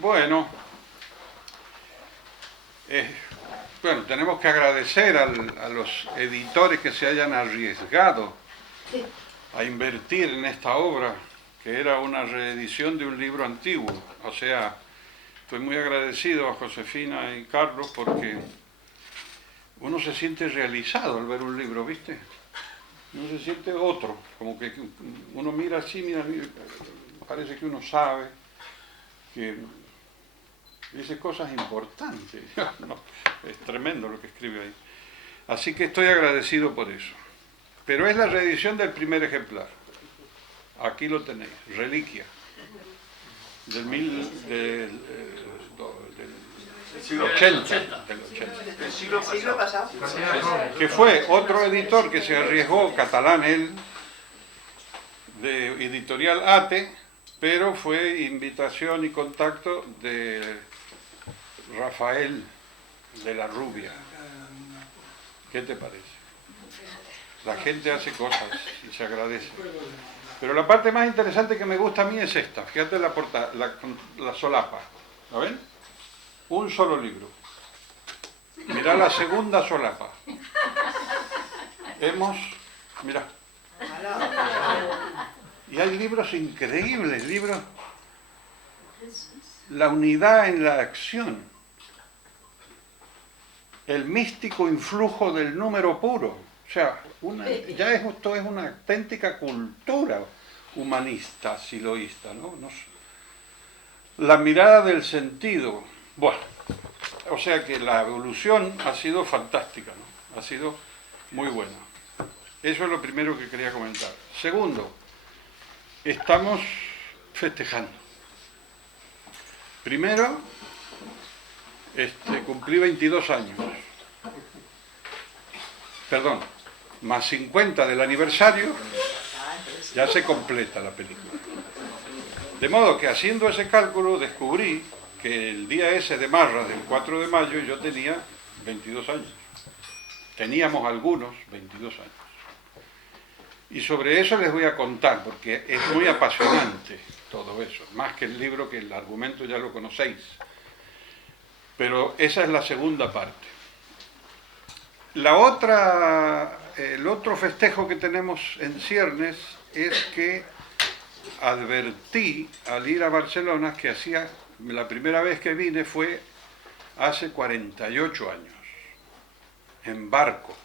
Bueno, bueno, tenemos que agradecer a los editores que se hayan arriesgado a invertir en esta obra, que era una reedición de un libro antiguo. O sea, estoy muy agradecido a Josefina y Carlos porque uno se siente realizado al ver un libro, ¿viste? Uno se siente otro, como que uno mira así, mira, parece que uno sabe, que dice cosas importantes. No, es tremendo lo que escribe ahí. Así que estoy agradecido por eso. Pero es la reedición del primer ejemplar. Aquí lo tenéis, Reliquia, del siglo 80, del siglo pasado. Que fue otro editor que se arriesgó, catalán él, de editorial ATE, pero fue invitación y contacto de Rafael de la Rubia. ¿Qué te parece? La gente hace cosas y se agradece. Pero la parte más interesante que me gusta a mí es esta. Fíjate la portada, la solapa. ¿La ven? Un solo libro. Mirá la segunda solapa. Mirá. Y hay libros increíbles, libros. La unidad en la acción. El místico influjo del número puro. O sea, esto es una auténtica cultura humanista, siloísta, ¿no? La mirada del sentido. Bueno, o sea que la evolución ha sido fantástica, ¿no? Ha sido muy buena. Eso es lo primero que quería comentar. Segundo, estamos festejando. Primero, cumplí 22 años. Perdón, más 50 del aniversario, ya se completa la película. De modo que haciendo ese cálculo descubrí que el día ese de Marra, del 4 de mayo, yo tenía 22 años. Teníamos algunos 22 años. Y sobre eso les voy a contar, porque es muy apasionante todo eso, más que el libro, que el argumento ya lo conocéis. Pero esa es la segunda parte. El otro festejo que tenemos en ciernes es que advertí al ir a Barcelona que la primera vez que vine fue hace 48 años, en barco,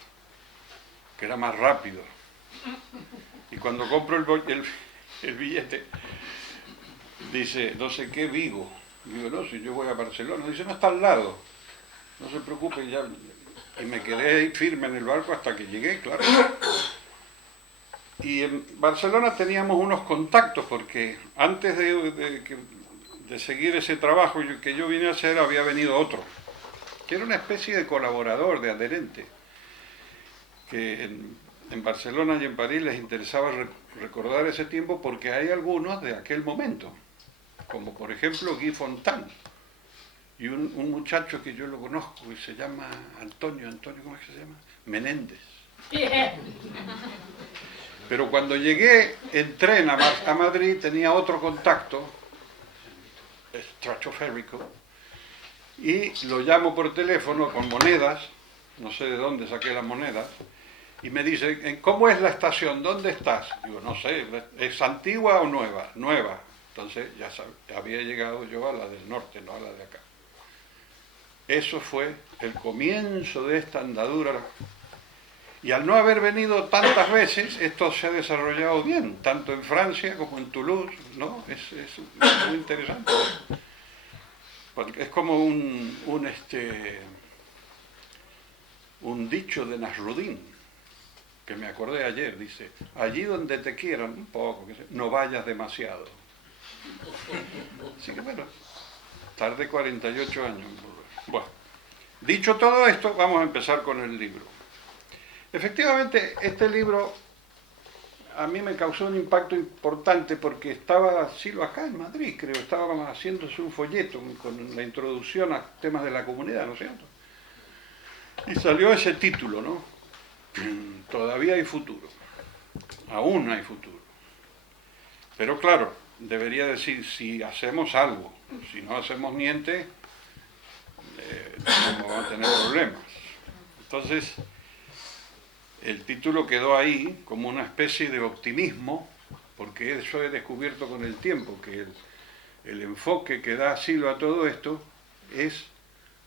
que era más rápido. Y cuando compro el billete, dice, no sé qué, Vigo. Digo, no, si yo voy a Barcelona. Dice, no, está al lado. No se preocupe, ya. Y me quedé ahí firme en el barco hasta que llegué, claro. Y en Barcelona teníamos unos contactos, porque antes de seguir ese trabajo que yo vine a hacer, había venido otro, que era una especie de colaborador, de adherente, que en Barcelona y en París les interesaba recordar ese tiempo porque hay algunos de aquel momento, como por ejemplo Guy Fontaine, y un muchacho que yo lo conozco y se llama Antonio, ¿cómo es que se llama? Menéndez. Pero cuando llegué en tren a Madrid tenía otro contacto, estratosférico, y lo llamo por teléfono con monedas, no sé de dónde saqué las monedas, y me dice, ¿cómo es la estación? ¿Dónde estás? Digo, no sé, ¿es antigua o nueva? Nueva. Entonces ya había llegado yo a la del norte, no a la de acá. Eso fue el comienzo de esta andadura. Y al no haber venido tantas veces, esto se ha desarrollado bien, tanto en Francia como en Toulouse, ¿no? Es muy interesante. Porque es como un dicho de Nasruddin, que me acordé ayer, dice, allí donde te quieran, un poco, no vayas demasiado. Así que bueno, tardé 48 años en volver. Bueno, dicho todo esto, vamos a empezar con el libro. Efectivamente, este libro a mí me causó un impacto importante porque estaba Silo acá en Madrid, creo, estábamos haciéndose un folleto con la introducción a temas de la comunidad, ¿no es cierto? Y salió ese título, ¿no? Todavía hay futuro, aún hay futuro. Pero claro, debería decir si hacemos algo, si no hacemos niente, no vamos a tener problemas. Entonces, el título quedó ahí como una especie de optimismo, porque eso he descubierto con el tiempo, que el enfoque que da asilo a todo esto es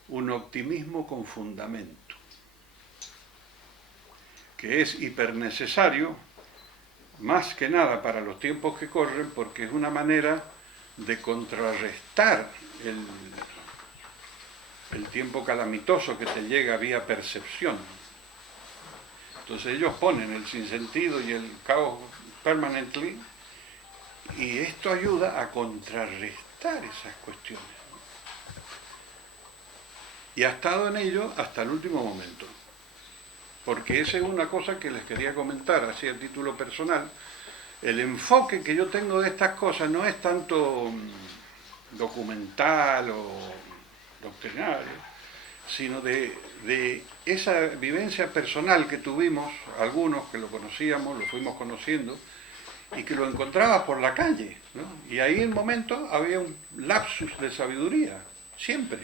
un optimismo con fundamento, que es hipernecesario, más que nada para los tiempos que corren, porque es una manera de contrarrestar el tiempo calamitoso que te llega vía percepción. Entonces ellos ponen el sinsentido y el caos permanently, y esto ayuda a contrarrestar esas cuestiones. Y ha estado en ello hasta el último momento. Porque esa es una cosa que les quería comentar, así a título personal. El enfoque que yo tengo de estas cosas no es tanto documental o doctrinario, sino de esa vivencia personal que tuvimos, algunos que lo conocíamos, lo fuimos conociendo, y que lo encontraba por la calle, ¿no? Y ahí en un momento había un lapsus de sabiduría, siempre.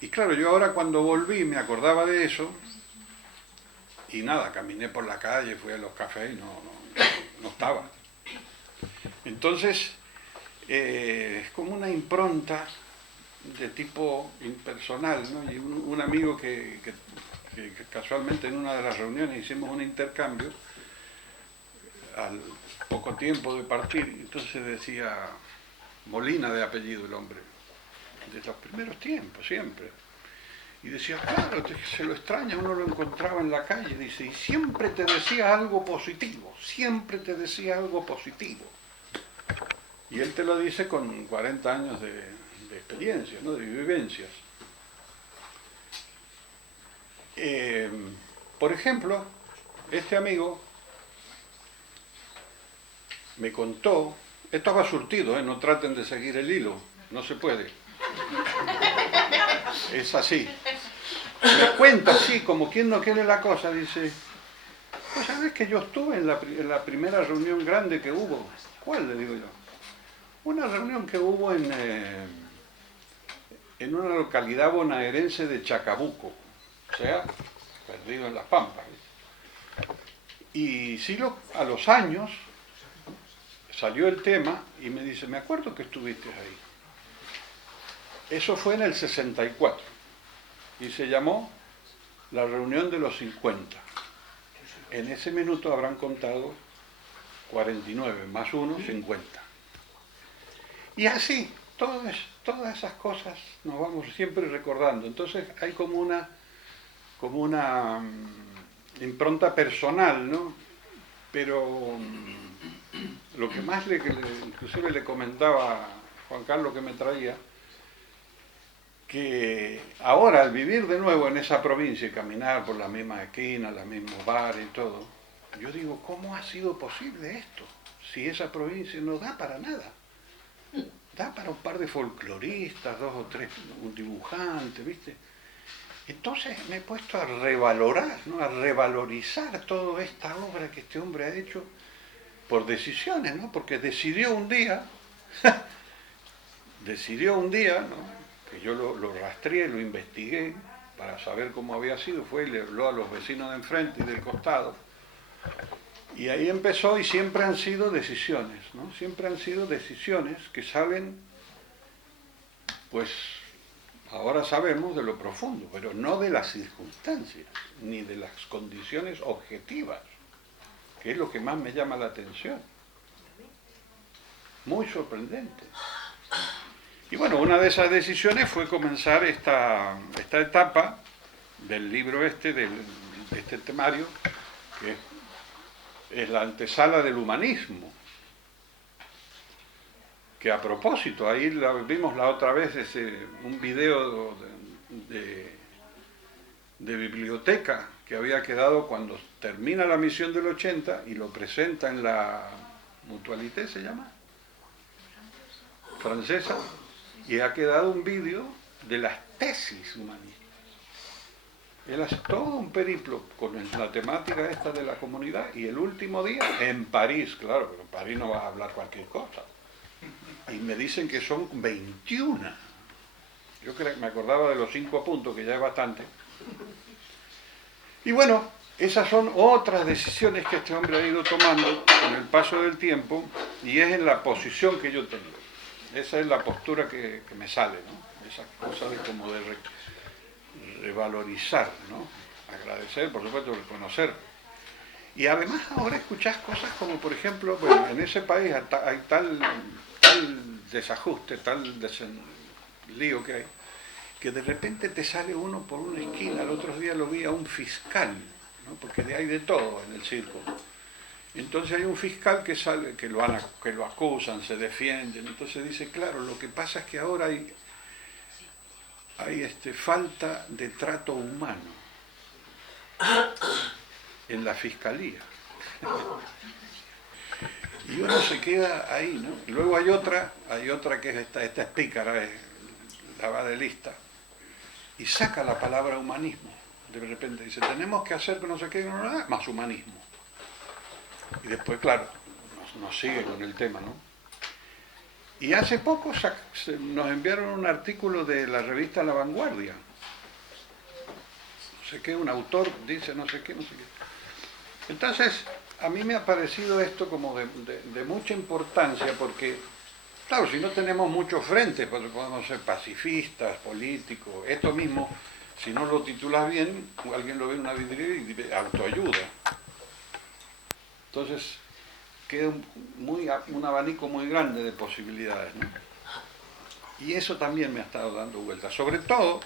Y claro, yo ahora cuando volví me acordaba de eso, y nada, caminé por la calle, fui a los cafés y no estaba. Entonces, es como una impronta de tipo impersonal, ¿no? Y un amigo que casualmente en una de las reuniones hicimos un intercambio, al poco tiempo de partir, entonces decía, Molina de apellido el hombre, de los primeros tiempos, siempre. Y decía, claro, se lo extraña, uno lo encontraba en la calle, dice, y siempre te decía algo positivo, siempre te decía algo positivo. Y él te lo dice con 40 años de experiencia, ¿no? De vivencias. Por ejemplo, este amigo me contó, esto va surtido, no traten de seguir el hilo, no se puede. Es así. Me cuenta así, como quien no quiere la cosa, dice, pues sabes que yo estuve en la primera reunión grande que hubo. ¿Cuál? Le digo yo. Una reunión que hubo en una localidad bonaerense de Chacabuco, o sea, perdido en las Pampas. Y sí, a los años salió el tema y me dice, me acuerdo que estuviste ahí. Eso fue en el 64 y se llamó la reunión de los 50. En ese minuto habrán contado 49 más 1, 50. Y así, todas esas cosas nos vamos siempre recordando. Entonces hay como una impronta personal, ¿no? Pero lo que más inclusive le comentaba a Juan Carlos que me traía, que ahora al vivir de nuevo en esa provincia y caminar por las mismas esquinas, los mismos bares y todo, yo digo, ¿cómo ha sido posible esto? Si esa provincia no da para nada. Da para un par de folcloristas, 2 o 3, un dibujante, ¿viste? Entonces me he puesto a revalorar, ¿no? A revalorizar toda esta obra que este hombre ha hecho por decisiones, ¿no? Porque decidió un día, ¿no? Que yo lo rastreé, lo investigué para saber cómo había sido, fue y le habló a los vecinos de enfrente y del costado. Y ahí empezó y siempre han sido decisiones, ¿no? Siempre han sido decisiones que salen, pues ahora sabemos de lo profundo, pero no de las circunstancias, ni de las condiciones objetivas, que es lo que más me llama la atención. Muy sorprendente. Y bueno, una de esas decisiones fue comenzar esta etapa del libro de este temario, que es la antesala del humanismo, que a propósito, ahí vimos la otra vez un video de biblioteca que había quedado cuando termina la misión del 80 y lo presenta en la Mutualité, ¿se llama? Francesa, y ha quedado un vídeo de las tesis humanistas. Él hace todo un periplo con la temática esta de la comunidad y el último día en París, claro, pero en París no vas a hablar cualquier cosa. Y me dicen que son 21. Yo me acordaba de los 5 puntos, que ya es bastante. Y bueno, esas son otras decisiones que este hombre ha ido tomando con el paso del tiempo y es en la posición que yo tengo. Esa es la postura que me sale, ¿no? Esa cosa de como de revalorizar, ¿no? Agradecer, por supuesto, reconocer. Y además ahora escuchás cosas como, por ejemplo, bueno, en ese país hay tal desajuste, tal lío que de repente te sale uno por una esquina. El otro día lo vi a un fiscal, ¿no? Porque hay de todo en el circo. Entonces hay un fiscal que sale, que lo acusan, se defienden. Entonces dice, claro, lo que pasa es que ahora hay falta de trato humano en la fiscalía. Y uno se queda ahí, ¿no? Luego hay otra que es esta es pícara, es la va de lista, y saca la palabra humanismo. De repente dice, tenemos que hacer que no sé qué, más humanismo. Y después, claro, nos sigue con el tema, ¿no? Y hace poco nos enviaron un artículo de la revista La Vanguardia. No sé qué, un autor dice no sé qué. Entonces, a mí me ha parecido esto como de mucha importancia porque, claro, si no tenemos muchos frentes, pues podemos ser pacifistas, políticos, esto mismo, si no lo titulas bien, alguien lo ve en una vidriera y dice autoayuda. Entonces, queda un abanico muy grande de posibilidades, ¿no? Y eso también me ha estado dando vueltas. Sobre todo,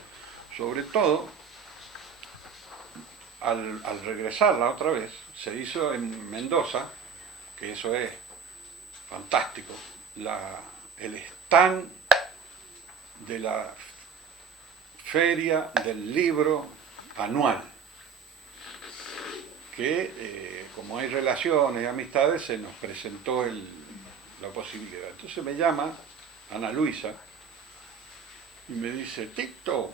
al regresar la otra vez, se hizo en Mendoza, que eso es fantástico, el stand de la feria del libro anual, que como hay relaciones y amistades, se nos presentó la posibilidad. Entonces me llama Ana Luisa y me dice, Tito,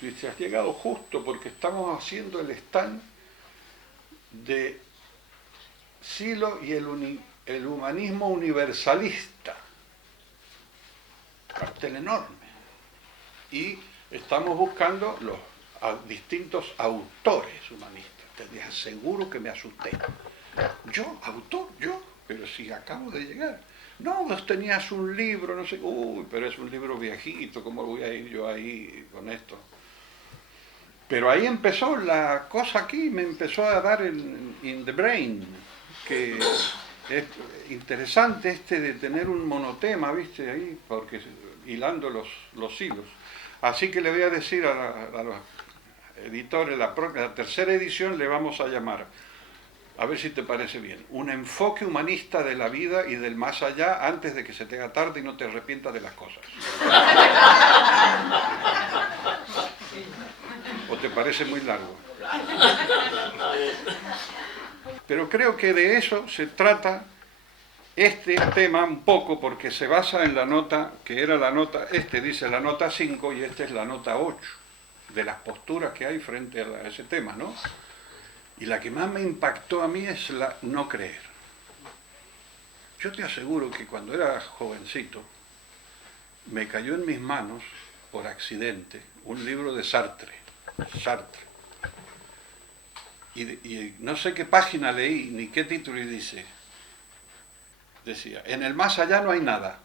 dice, has llegado justo porque estamos haciendo el stand de Silo y el humanismo universalista. Cartel enorme. Y estamos buscando los distintos autores humanistas. Te aseguro que me asusté. ¿Yo? ¿Autor? ¿Yo? Pero si acabo de llegar. No, vos tenías un libro, no sé. Uy, pero es un libro viejito, ¿cómo voy a ir yo ahí con esto? Pero ahí empezó la cosa aquí, me empezó a dar in the brain, que es interesante de tener un monotema, ¿viste? Ahí, porque hilando los hilos. Así que le voy a decir a los editores, la tercera edición le vamos a llamar, a ver si te parece bien, un enfoque humanista de la vida y del más allá antes de que se te haga tarde y no te arrepientas de las cosas. ¿O te parece muy largo? Pero creo que de eso se trata este tema un poco, porque se basa en la nota, que era la nota, dice la nota 5 y esta es la nota 8, de las posturas que hay frente a ese tema, ¿no? Y la que más me impactó a mí es la no creer. Yo te aseguro que cuando era jovencito, me cayó en mis manos, por accidente, un libro de Sartre. Y no sé qué página leí, ni qué título, y decía, en el más allá no hay nada,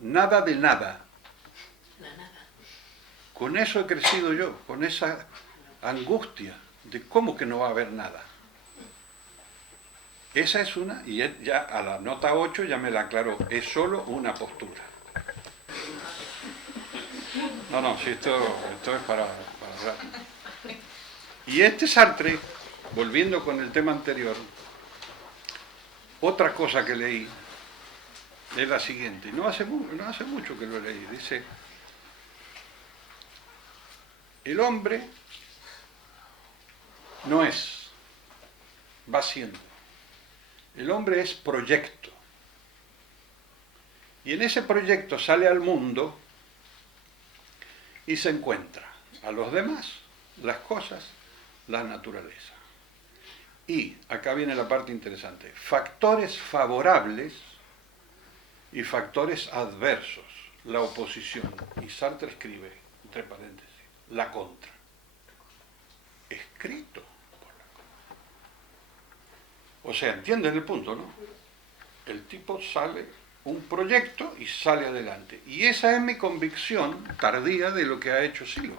nada de nada. Con eso he crecido yo, con esa angustia de cómo que no va a haber nada. Esa es una, y ya a la nota 8 ya me la aclaró, es solo una postura. No, si esto es para hablar. Y Sartre, volviendo con el tema anterior, otra cosa que leí es la siguiente, no hace mucho que lo leí, dice, el hombre no es, va siendo, el hombre es proyecto, y en ese proyecto sale al mundo y se encuentra a los demás, las cosas, la naturaleza. Y acá viene la parte interesante, factores favorables y factores adversos, la oposición. Y Sartre escribe, entre paréntesis, la contra. Escrito por la contra. O sea, ¿entienden el punto, no? El tipo sale, un proyecto y sale adelante. Y esa es mi convicción tardía de lo que ha hecho Silo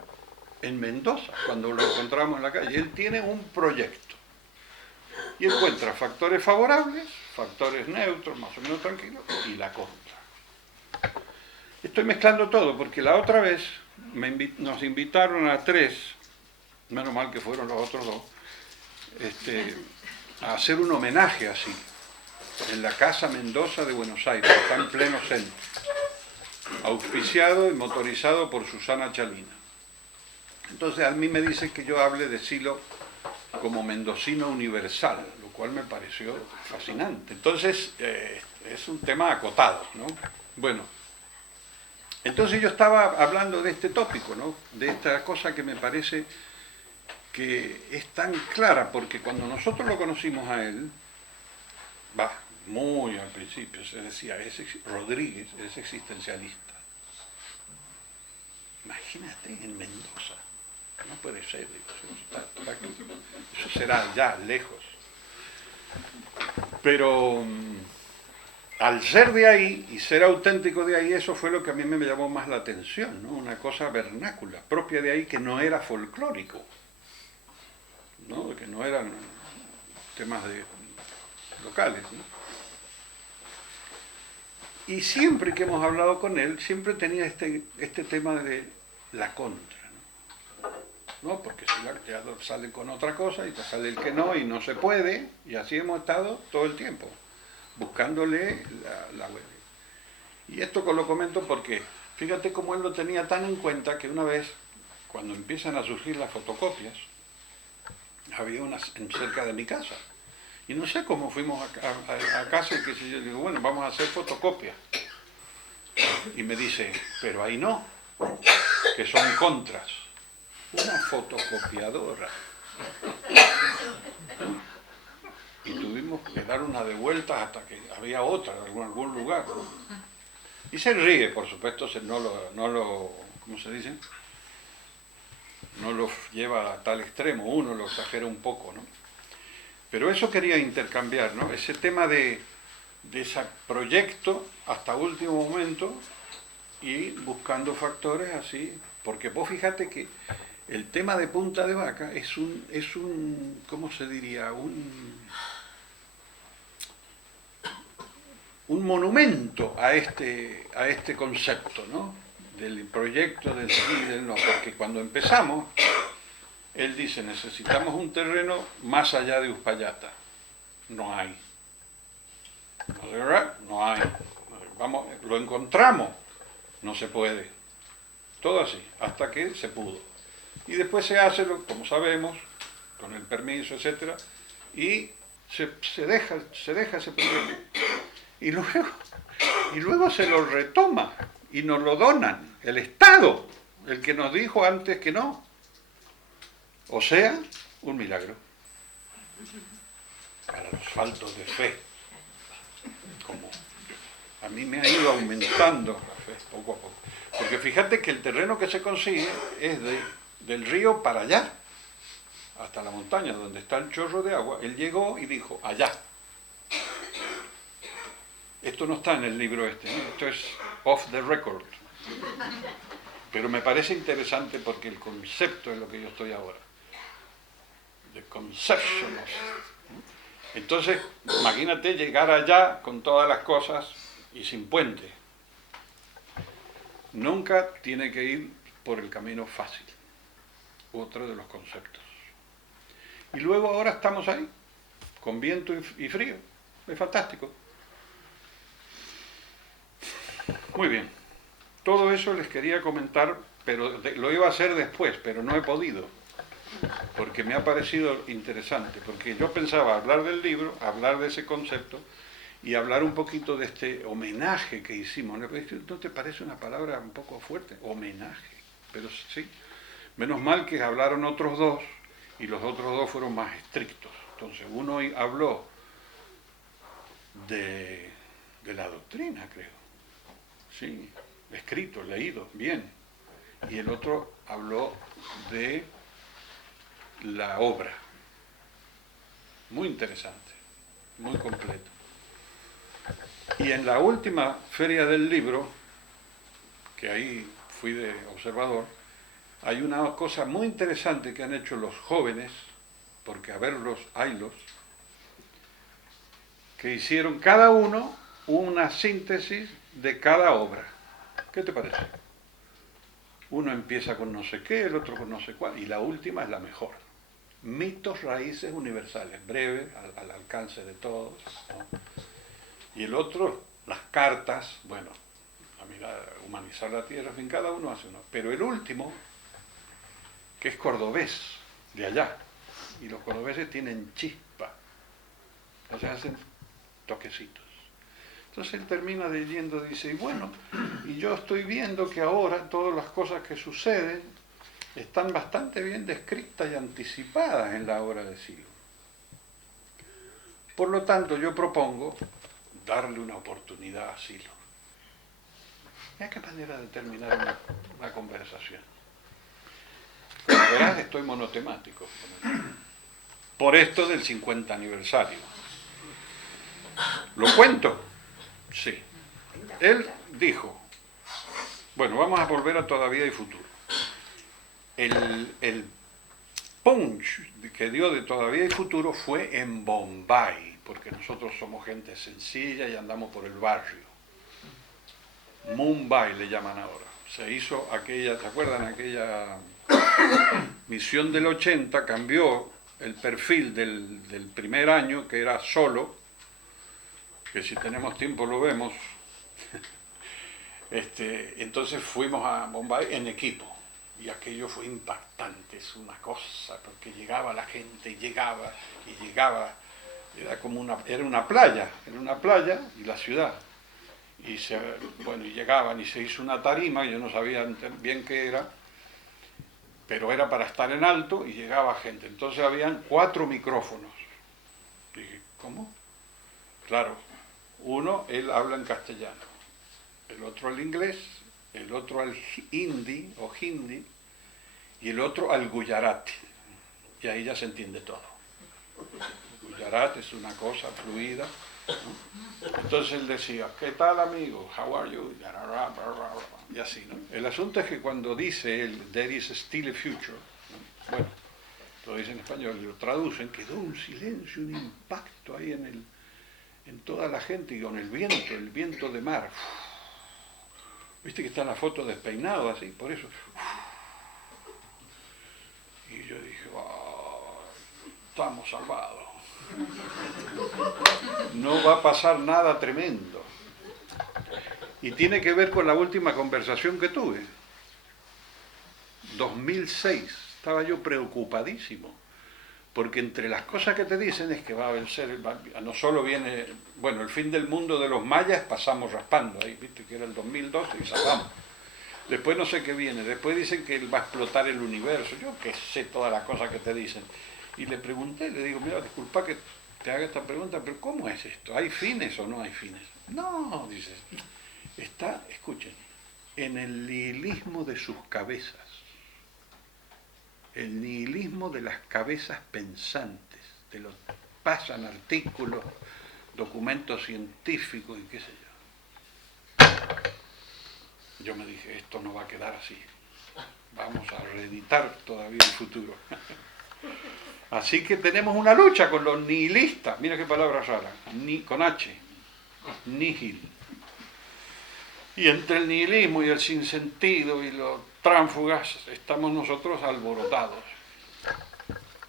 en Mendoza, cuando lo encontramos en la calle. Él tiene un proyecto y encuentra factores favorables, factores neutros, más o menos tranquilos, y la contra. Estoy mezclando todo porque la otra vez nos invitaron a 3, menos mal que fueron los otros 2, a hacer un homenaje así, en la Casa Mendoza de Buenos Aires, está en pleno centro, auspiciado y motorizado por Susana Chalina. Entonces a mí me dicen que yo hable de Silo como mendocino universal, lo cual me pareció fascinante. Entonces es un tema acotado, ¿no? Bueno, entonces yo estaba hablando de este tópico, ¿no? De esta cosa que me parece que es tan clara, porque cuando nosotros lo conocimos a él, muy al principio, se decía, Rodríguez es existencialista. Imagínate, en Mendoza. No puede ser, eso será ya lejos. Pero al ser de ahí y ser auténtico de ahí, eso fue lo que a mí me llamó más la atención, ¿no? Una cosa vernácula, propia de ahí, que no era folclórico, ¿no? Que no eran temas locales, ¿no? Y siempre que hemos hablado con él, siempre tenía este tema de la contra, ¿no? Porque si ya sale con otra cosa y te sale el que no y no se puede, y así hemos estado todo el tiempo, buscándole la web. Y esto lo comento porque fíjate cómo él lo tenía tan en cuenta que una vez, cuando empiezan a surgir las fotocopias, había unas cerca de mi casa. Y no sé cómo fuimos a casa y que yo digo, bueno, vamos a hacer fotocopias. Y me dice, pero ahí no, que son contras. Una fotocopiadora. Y tuvimos que dar una de vueltas hasta que había otra en algún lugar, ¿no? Y se ríe, por supuesto, no lo ¿cómo se dice? No lo lleva a tal extremo, uno lo exagera un poco, ¿no? Pero eso quería intercambiar, ¿no? Ese tema de ese proyecto hasta último momento y buscando factores así, porque vos fíjate que el tema de Punta de Vaca es un ¿cómo se diría? Un monumento a este concepto, ¿no? Del proyecto del sí y del no, porque cuando empezamos, él dice, necesitamos un terreno más allá de Uspallata. No hay. ¿No, de verdad? No hay. Vamos, lo encontramos, no se puede. Todo así, hasta que se pudo. Y después se hace, como sabemos, con el permiso, etcétera, y se deja ese proyecto. Y luego se lo retoma y nos lo donan el Estado, el que nos dijo antes que no. O sea, un milagro. Para los faltos de fe. Como a mí me ha ido aumentando la fe poco a poco. Porque fíjate que el terreno que se consigue es del río para allá, hasta la montaña donde está el chorro de agua. Él llegó y dijo, allá. Esto no está en el libro ¿no? Esto es off the record. Pero me parece interesante porque el concepto es lo que yo estoy ahora. The conception of. Entonces, imagínate llegar allá con todas las cosas y sin puente. Nunca tiene que ir por el camino fácil. Otro de los conceptos. Y luego ahora estamos ahí, con viento y frío. Es fantástico. Muy bien. Todo eso les quería comentar, pero lo iba a hacer después, pero no he podido. Porque me ha parecido interesante. Porque yo pensaba hablar del libro, hablar de ese concepto y hablar un poquito de este homenaje que hicimos. ¿No te parece una palabra un poco fuerte? Homenaje. Pero sí. Menos mal que hablaron otros dos y los otros dos fueron más estrictos. Entonces uno habló de la doctrina, creo. Sí, escrito, leído, bien. Y el otro habló de la obra. Muy interesante, muy completo. Y en la última feria del libro, que ahí fui de observador, hay una cosa muy interesante que han hecho los jóvenes, porque a verlos, haylos, que hicieron cada uno una síntesis de cada obra. ¿Qué te parece? Uno empieza con no sé qué, el otro con no sé cuál, y la última es la mejor. Mitos, raíces universales, breve, al alcance de todos, ¿no? Y el otro, las cartas, bueno, la mirada, humanizar la tierra, en fin, cada uno hace uno. Pero el último, que es cordobés, de allá, y los cordobeses tienen chispa, entonces hacen toquecitos. Entonces él termina leyendo, dice, y bueno, y yo estoy viendo que ahora todas las cosas que suceden están bastante bien descritas y anticipadas en la obra de Silo. Por lo tanto, yo propongo darle una oportunidad a Silo. Mira qué manera de terminar una conversación. Como verás, estoy monotemático. Por esto del 50 aniversario. ¿Lo cuento? Sí. Él dijo, bueno, vamos a volver a Todavía y Futuro. El punch que dio de Todavía y Futuro fue en Bombay, porque nosotros somos gente sencilla y andamos por el barrio. Mumbai le llaman ahora. Se hizo aquella, ¿se acuerdan? Aquella misión del 80, cambió el perfil del primer año, que era solo, que si tenemos tiempo lo vemos. Entonces fuimos a Bombay en equipo. Y aquello fue impactante, es una cosa, porque llegaba la gente, llegaba, era una playa y la ciudad. Y llegaban y se hizo una tarima, yo no sabía bien qué era, pero era para estar en alto y llegaba gente. Entonces habían 4 micrófonos. Dije, ¿cómo? Claro, uno, él habla en castellano, el otro al inglés, el otro al hindi o hindi, y el otro al gujarati. Y ahí ya se entiende todo. El gujarati es una cosa fluida, ¿no? Entonces él decía, ¿qué tal, amigo? How are you? Y así, ¿no? El asunto es que cuando dice él, there is still a future, ¿no? Bueno, lo dice en español y lo traducen, quedó un silencio, un impacto ahí en toda la gente, y con el viento de mar. Viste que está en la foto despeinado así, por eso. Y yo dije, oh, estamos salvados. No va a pasar nada tremendo. Y tiene que ver con la última conversación que tuve. 2006, estaba yo preocupadísimo. Porque entre las cosas que te dicen es que va a vencer, no solo viene, bueno, el fin del mundo de los mayas pasamos raspando ahí, viste que era el 2012 y salvamos. Después no sé qué viene, después dicen que va a explotar el universo, yo qué sé todas las cosas que te dicen. Y le pregunté, le digo, mira, disculpa que te haga esta pregunta, pero ¿cómo es esto? ¿Hay fines o no hay fines? No, dice, está, escuchen, en el nihilismo de sus cabezas. El nihilismo de las cabezas pensantes, de los pasan artículos, documentos científicos y qué sé yo. Yo me dije, esto no va a quedar así. Vamos a reeditar todavía el futuro. Así que tenemos una lucha con los nihilistas. Mira qué palabra rara, con H, nihil. Y entre el nihilismo y el sinsentido y los tránsfugas estamos nosotros alborotados.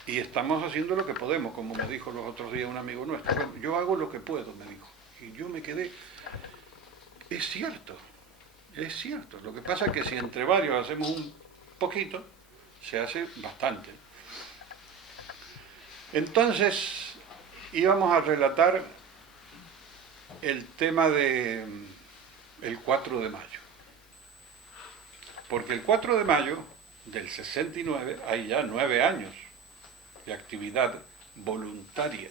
Y estamos haciendo lo que podemos, como me dijo los otros días un amigo nuestro. Bueno, yo hago lo que puedo, me dijo. Y yo me quedé, es cierto. Lo que pasa es que si entre varios hacemos un poquito, se hace bastante. Entonces, íbamos a relatar el tema del 4 de mayo. Porque el 4 de mayo del 69 hay ya 9 años de actividad voluntaria.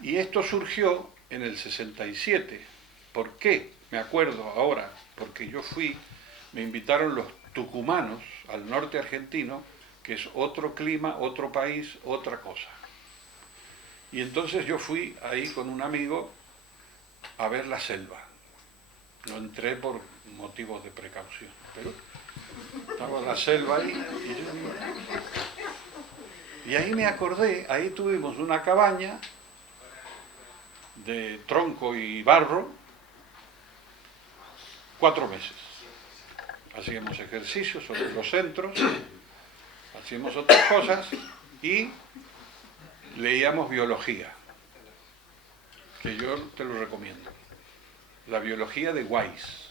Y esto surgió en el 67. ¿Por qué? Me acuerdo ahora, porque yo me invitaron los tucumanos al norte argentino, que es otro clima, otro país, otra cosa. Y entonces yo fui ahí con un amigo a ver la selva. No entré por motivos de precaución, pero estaba en la selva ahí y ahí me acordé, ahí tuvimos una cabaña de tronco y barro 4 meses. Hacíamos ejercicios sobre los centros, hacíamos otras cosas y leíamos biología, que yo te lo recomiendo. La biología de Weiss.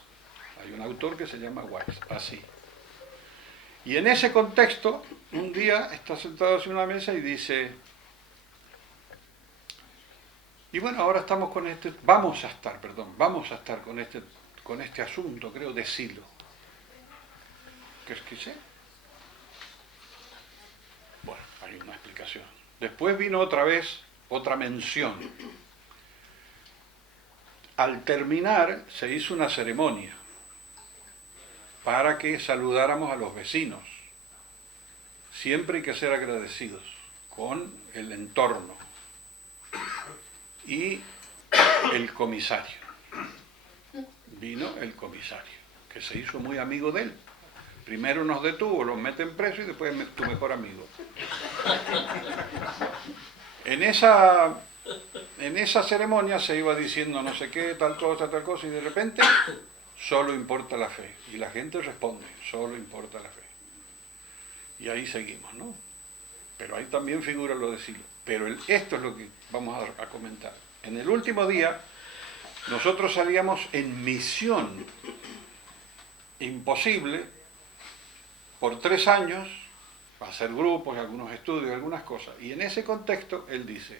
Hay un autor que se llama Weiss, así. Y en ese contexto, un día está sentado en una mesa y dice, y bueno, ahora estamos con vamos a estar con este asunto, creo, de silo. ¿Qué es que sé? Bueno, hay una explicación. Después vino otra vez otra mención. Al terminar se hizo una ceremonia para que saludáramos a los vecinos. Siempre hay que ser agradecidos con el entorno. Y el comisario. Vino el comisario, que se hizo muy amigo de él. Primero nos detuvo, los meten preso y después es tu mejor amigo. En esa ceremonia se iba diciendo no sé qué, tal cosa, y de repente solo importa la fe. Y la gente responde, solo importa la fe. Y ahí seguimos, ¿no? Pero ahí también figura lo de Silo. Pero esto es lo que vamos a comentar. En el último día, nosotros salíamos en misión imposible por 3 años, para hacer grupos, algunos estudios, algunas cosas. Y en ese contexto, él dice,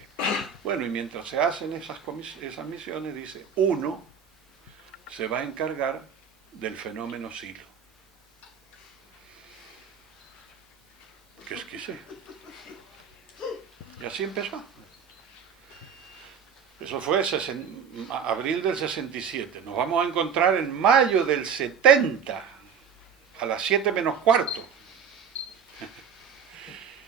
bueno, y mientras se hacen esas misiones, dice, uno se va a encargar del fenómeno Silo. ¿Qué es que sé? Y así empezó. Eso fue abril del 67. Nos vamos a encontrar en mayo del 70, a las 7 menos cuarto.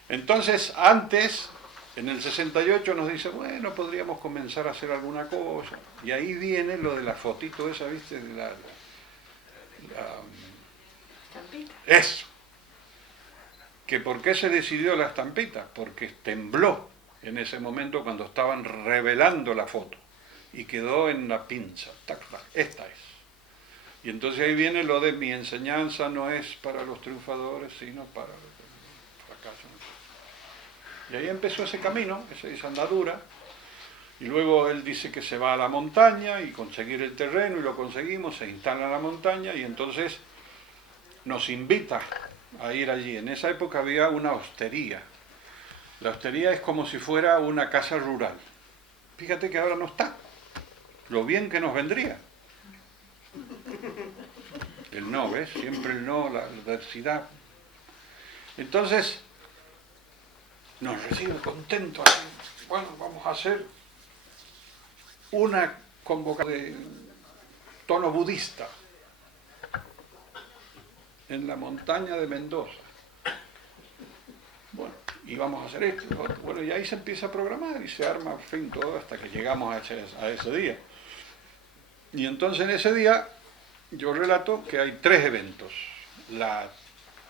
Entonces, antes, en el 68 nos dice, bueno, podríamos comenzar a hacer alguna cosa. Y ahí viene lo de la fotito esa, ¿viste? Eso. ¿Que por qué se decidió la estampita? Porque tembló en ese momento cuando estaban revelando la foto y quedó en la pinza. Esta es. Y entonces ahí viene lo de mi enseñanza no es para los triunfadores, sino para los fracasos. Y ahí empezó ese camino, esa andadura. Y luego él dice que se va a la montaña y conseguir el terreno, y lo conseguimos, se instala en la montaña y entonces nos invita a ir allí. En esa época había una hostería. La hostería es como si fuera una casa rural. Fíjate que ahora no está. Lo bien que nos vendría. El no, ¿ves? Siempre el no, la adversidad. Entonces, nos recibe contento. Bueno, vamos a hacer una convocatoria de tono budista en la montaña de Mendoza. Bueno, y vamos a hacer esto. Bueno, y ahí se empieza a programar y se arma, en fin, todo hasta que llegamos a ese día. Y entonces en ese día yo relato que hay 3 eventos. La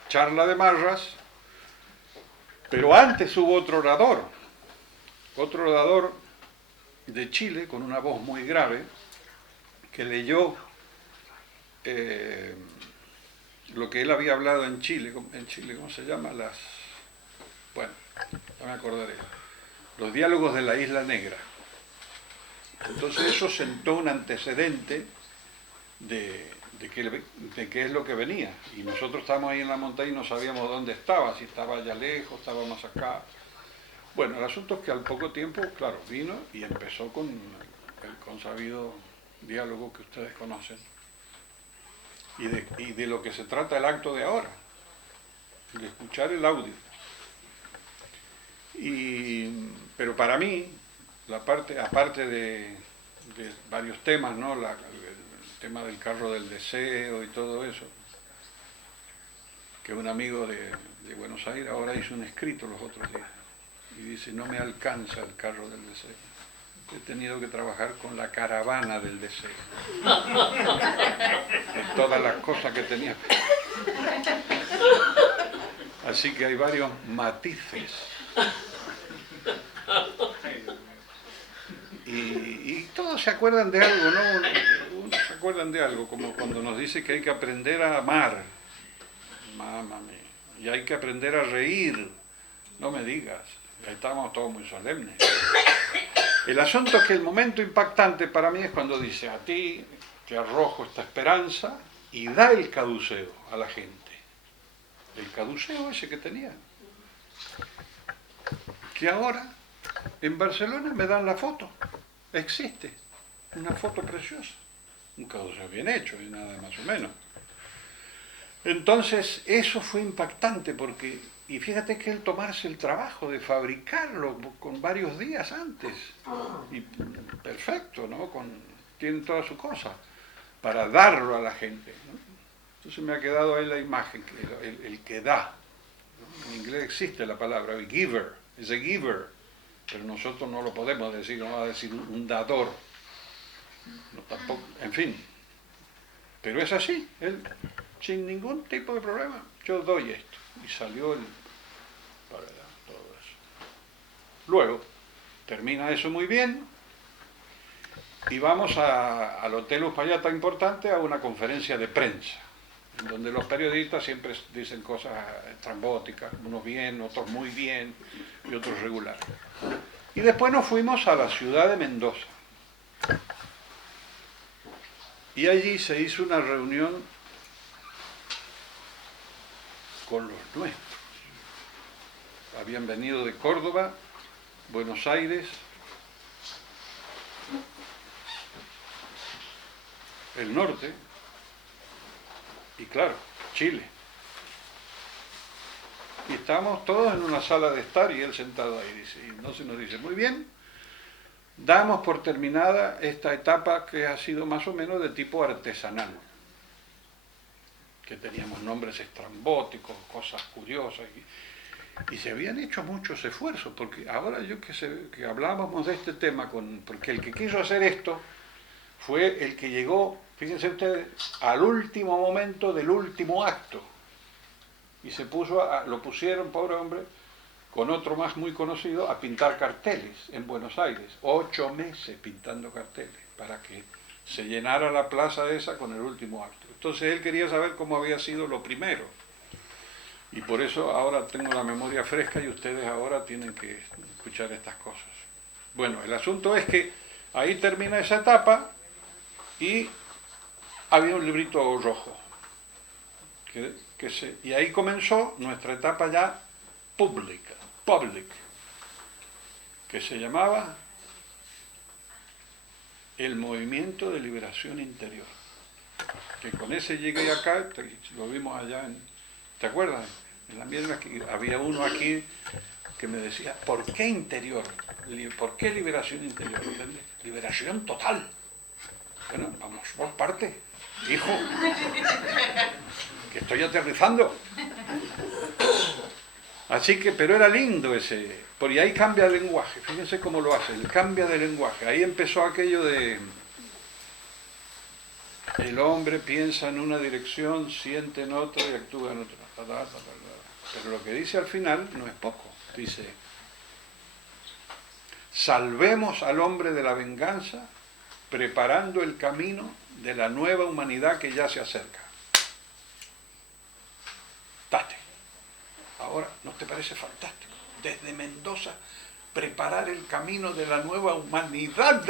charla de Marras, pero antes hubo otro orador de Chile con una voz muy grave que leyó lo que él había hablado en Chile, ¿cómo se llama? Bueno, no me acordaré. Los diálogos de la Isla Negra. Entonces eso sentó un antecedente de qué es lo que venía. Y nosotros estábamos ahí en la montaña y no sabíamos dónde estaba, si estaba allá lejos, estaba más acá. Bueno, el asunto es que al poco tiempo, claro, vino y empezó con el consabido diálogo que ustedes conocen. Y de lo que se trata el acto de ahora. de escuchar el audio. Pero para mí, la parte, aparte de varios temas, ¿no? El tema del carro del deseo y todo eso, que un amigo de Buenos Aires ahora hizo un escrito los otros días y dice: no me alcanza el carro del deseo, he tenido que trabajar con la caravana del deseo, de todas las cosas que tenía. Así que hay varios matices. Y todos se acuerdan de algo, ¿no? Unos se acuerdan de algo, como cuando nos dice que hay que aprender a amar. Mamá mía. Y hay que aprender a reír. No me digas. Ahí estábamos todos muy solemnes. El asunto es que el momento impactante para mí es cuando dice: a ti te arrojo esta esperanza, y da el caduceo a la gente. El caduceo ese que tenía. Que ahora en Barcelona me dan la foto. Existe una foto preciosa. Un caduceo bien hecho y nada más o menos. Entonces eso fue impactante porque, y fíjate que el tomarse el trabajo de fabricarlo con varios días antes, y perfecto, ¿no? Tiene toda su cosa, para darlo a la gente, ¿no? Entonces me ha quedado ahí la imagen, el que da, ¿no? En inglés existe la palabra giver, es a giver, pero nosotros no lo podemos decir, no vamos a decir un dador, no, tampoco, en fin, pero es así, él, sin ningún tipo de problema, yo doy esto, y salió todo eso. Luego, termina eso muy bien, y vamos al Hotel Uspallata importante a una conferencia de prensa, en donde los periodistas siempre dicen cosas estrambóticas, unos bien, otros muy bien, y otros regular. Y después nos fuimos a la ciudad de Mendoza. Y allí se hizo una reunión con los nuestros. Habían venido de Córdoba, Buenos Aires, el norte, y claro, Chile. Y estábamos todos en una sala de estar y él sentado ahí, dice, y entonces nos dice: muy bien, damos por terminada esta etapa que ha sido más o menos de tipo artesanal, que teníamos nombres estrambóticos, cosas curiosas, y se habían hecho muchos esfuerzos, porque ahora que hablábamos de este tema, porque el que quiso hacer esto fue el que llegó, fíjense ustedes, al último momento del último acto, y lo pusieron, pobre hombre, con otro más muy conocido, a pintar carteles en Buenos Aires, 8 meses pintando carteles, para que se llenara la plaza esa con el último acto. Entonces él quería saber cómo había sido lo primero, y por eso ahora tengo la memoria fresca y ustedes ahora tienen que escuchar estas cosas. Bueno, el asunto es que ahí termina esa etapa y había un librito rojo, y ahí comenzó nuestra etapa ya pública, que se llamaba el Movimiento de Liberación Interior, que con ese llegué acá, lo vimos allá ¿te acuerdas? En la mierda que había uno aquí que me decía: ¿por qué interior? ¿Por qué liberación interior? ¿Entiendes? Liberación total. Bueno, vamos por parte, hijo, que estoy aterrizando. Así que, pero era lindo ese, porque ahí cambia el lenguaje, fíjense cómo lo hace, el cambia de lenguaje. Ahí empezó aquello de: el hombre piensa en una dirección, siente en otra y actúa en otra. Pero lo que dice al final no es poco, dice: salvemos al hombre de la venganza, preparando el camino de la nueva humanidad que ya se acerca. Date. Ahora, ¿no te parece fantástico? Desde Mendoza, preparar el camino de la nueva humanidad.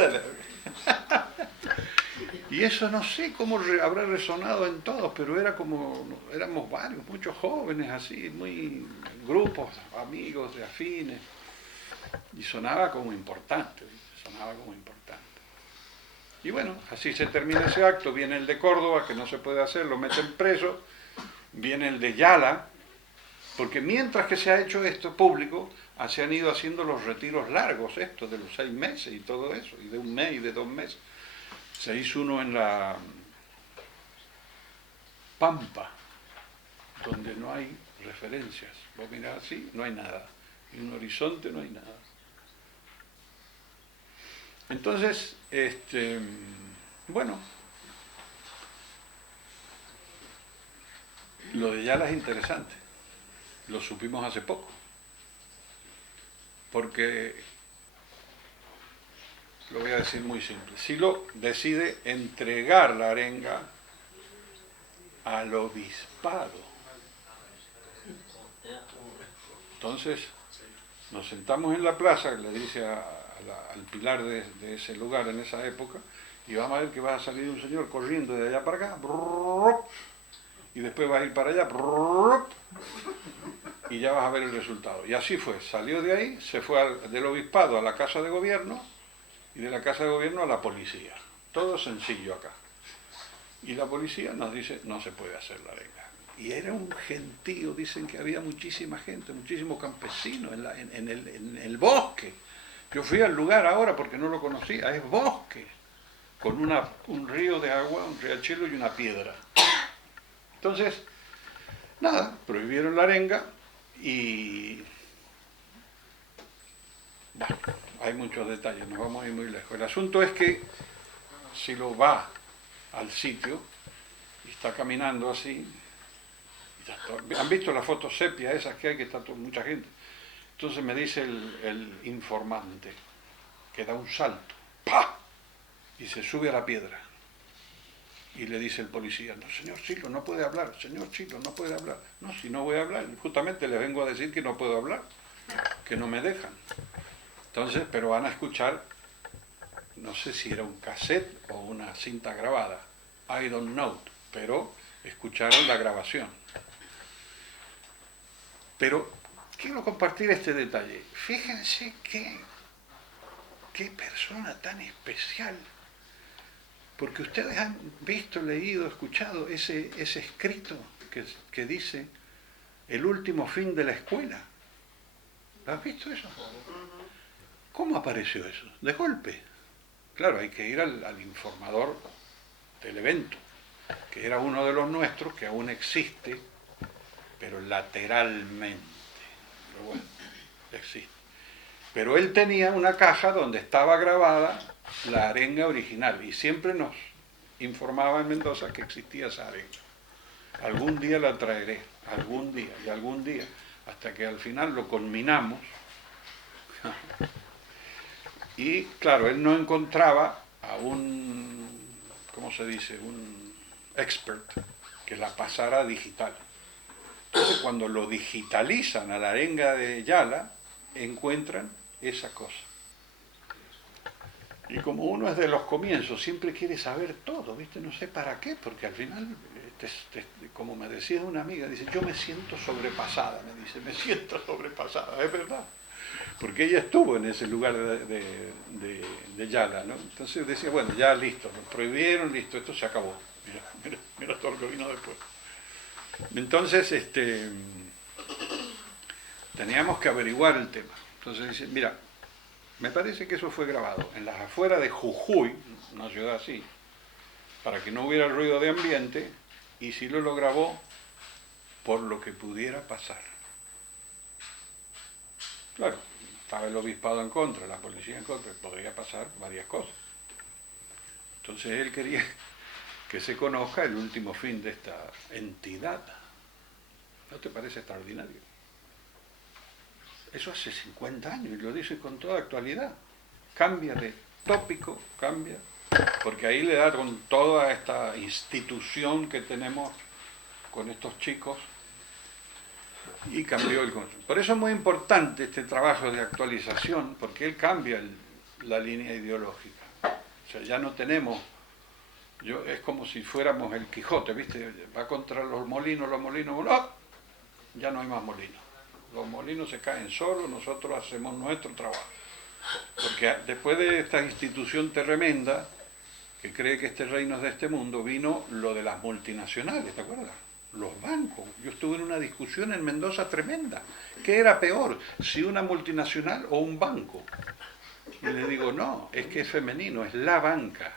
Y eso no sé cómo habrá resonado en todos, pero éramos varios, muchos jóvenes así, muy grupos, amigos de afines, y sonaba como importante. Y bueno, así se termina ese acto. Viene el de Córdoba, que no se puede hacer, lo meten preso. Viene el de Yala, Porque mientras que se ha hecho esto público, se han ido haciendo los retiros largos, estos de los 6 meses y todo eso, y de 1 mes y de 2 meses. Se hizo uno en la Pampa, donde no hay referencias. Vos mirás así, no hay nada. En un horizonte no hay nada. Entonces, bueno, lo de Yala es interesante. Lo supimos hace poco. Porque, lo voy a decir muy simple, Silo decide entregar la arenga al obispado. Entonces, nos sentamos en la plaza, le dice al pilar de ese lugar en esa época, y vamos a ver que va a salir un señor corriendo de allá para acá, y después va a ir para allá, y ya vas a ver el resultado. Y así fue, salió de ahí, se fue del obispado a la casa de gobierno, y de la casa de gobierno a la policía. Todo sencillo acá. Y la policía nos dice, no se puede hacer la arenga. Y era un gentío, dicen que había muchísima gente, muchísimos campesinos en el bosque. Yo fui al lugar ahora porque no lo conocía, es bosque, con un río de agua, un riachuelo y una piedra. Entonces, nada, prohibieron la arenga y... Bueno, hay muchos detalles, nos vamos a ir muy lejos. El asunto es que si lo va al sitio y está caminando así, ¿han visto las fotos sepia esas que hay, que está mucha gente? Entonces me dice el informante que da un salto, ¡pah!, y se sube a la piedra. Y le dice el policía, no, señor Chilo, no puede hablar, señor Chilo, no puede hablar. No, si no voy a hablar, justamente le vengo a decir que no puedo hablar, que no me dejan. Entonces, pero van a escuchar, no sé si era un cassette o una cinta grabada, I don't know, pero escucharon la grabación. Pero quiero compartir este detalle. Fíjense qué persona tan especial. Porque ustedes han visto, leído, escuchado ese escrito que dice el último fin de la escuela. ¿Lo has visto eso? ¿Cómo apareció eso? De golpe. Claro, hay que ir al informador del evento, que era uno de los nuestros, que aún existe, pero lateralmente. Pero bueno, existe. Pero él tenía una caja donde estaba grabada la arenga original y siempre nos informaba en Mendoza que existía esa arenga. Algún día la traeré, algún día y algún día, hasta que al final lo culminamos. Y claro, él no encontraba a un, ¿cómo se dice?, un expert que la pasara digital. Entonces cuando lo digitalizan a la arenga de Yala, encuentran esa cosa. Y como uno es de los comienzos, siempre quiere saber todo, ¿viste? No sé para qué, porque al final, como me decía una amiga, dice, yo me siento sobrepasada, me siento sobrepasada, es verdad. Porque ella estuvo en ese lugar de Yala, ¿no? Entonces decía, bueno, ya listo, lo prohibieron, listo, esto se acabó. Mira todo lo que vino después. Entonces, teníamos que averiguar el tema. Entonces dice, mira, me parece que eso fue grabado en las afueras de Jujuy, una ciudad así, para que no hubiera ruido de ambiente, y sí lo grabó por lo que pudiera pasar. Claro, estaba el obispado en contra, la policía en contra, podría pasar varias cosas. Entonces él quería que se conozca el último fin de esta entidad. ¿No te parece extraordinario? Eso hace 50 años y lo dice con toda actualidad. Cambia de tópico, cambia, porque ahí le da con toda esta institución que tenemos con estos chicos y cambió el concepto. Por eso es muy importante este trabajo de actualización, porque él cambia la línea ideológica. O sea, ya no tenemos, es como si fuéramos el Quijote, ¿viste? Va contra los molinos, ¡oh! Ya no hay más molinos. Los molinos se caen solos, nosotros hacemos nuestro trabajo. Porque después de esta institución tremenda, que cree que este reino es de este mundo, vino lo de las multinacionales, ¿te acuerdas? los bancos. Yo estuve en una discusión en Mendoza tremenda. ¿Qué era peor, si una multinacional o un banco? Y le digo, no, es que es femenino, es la banca.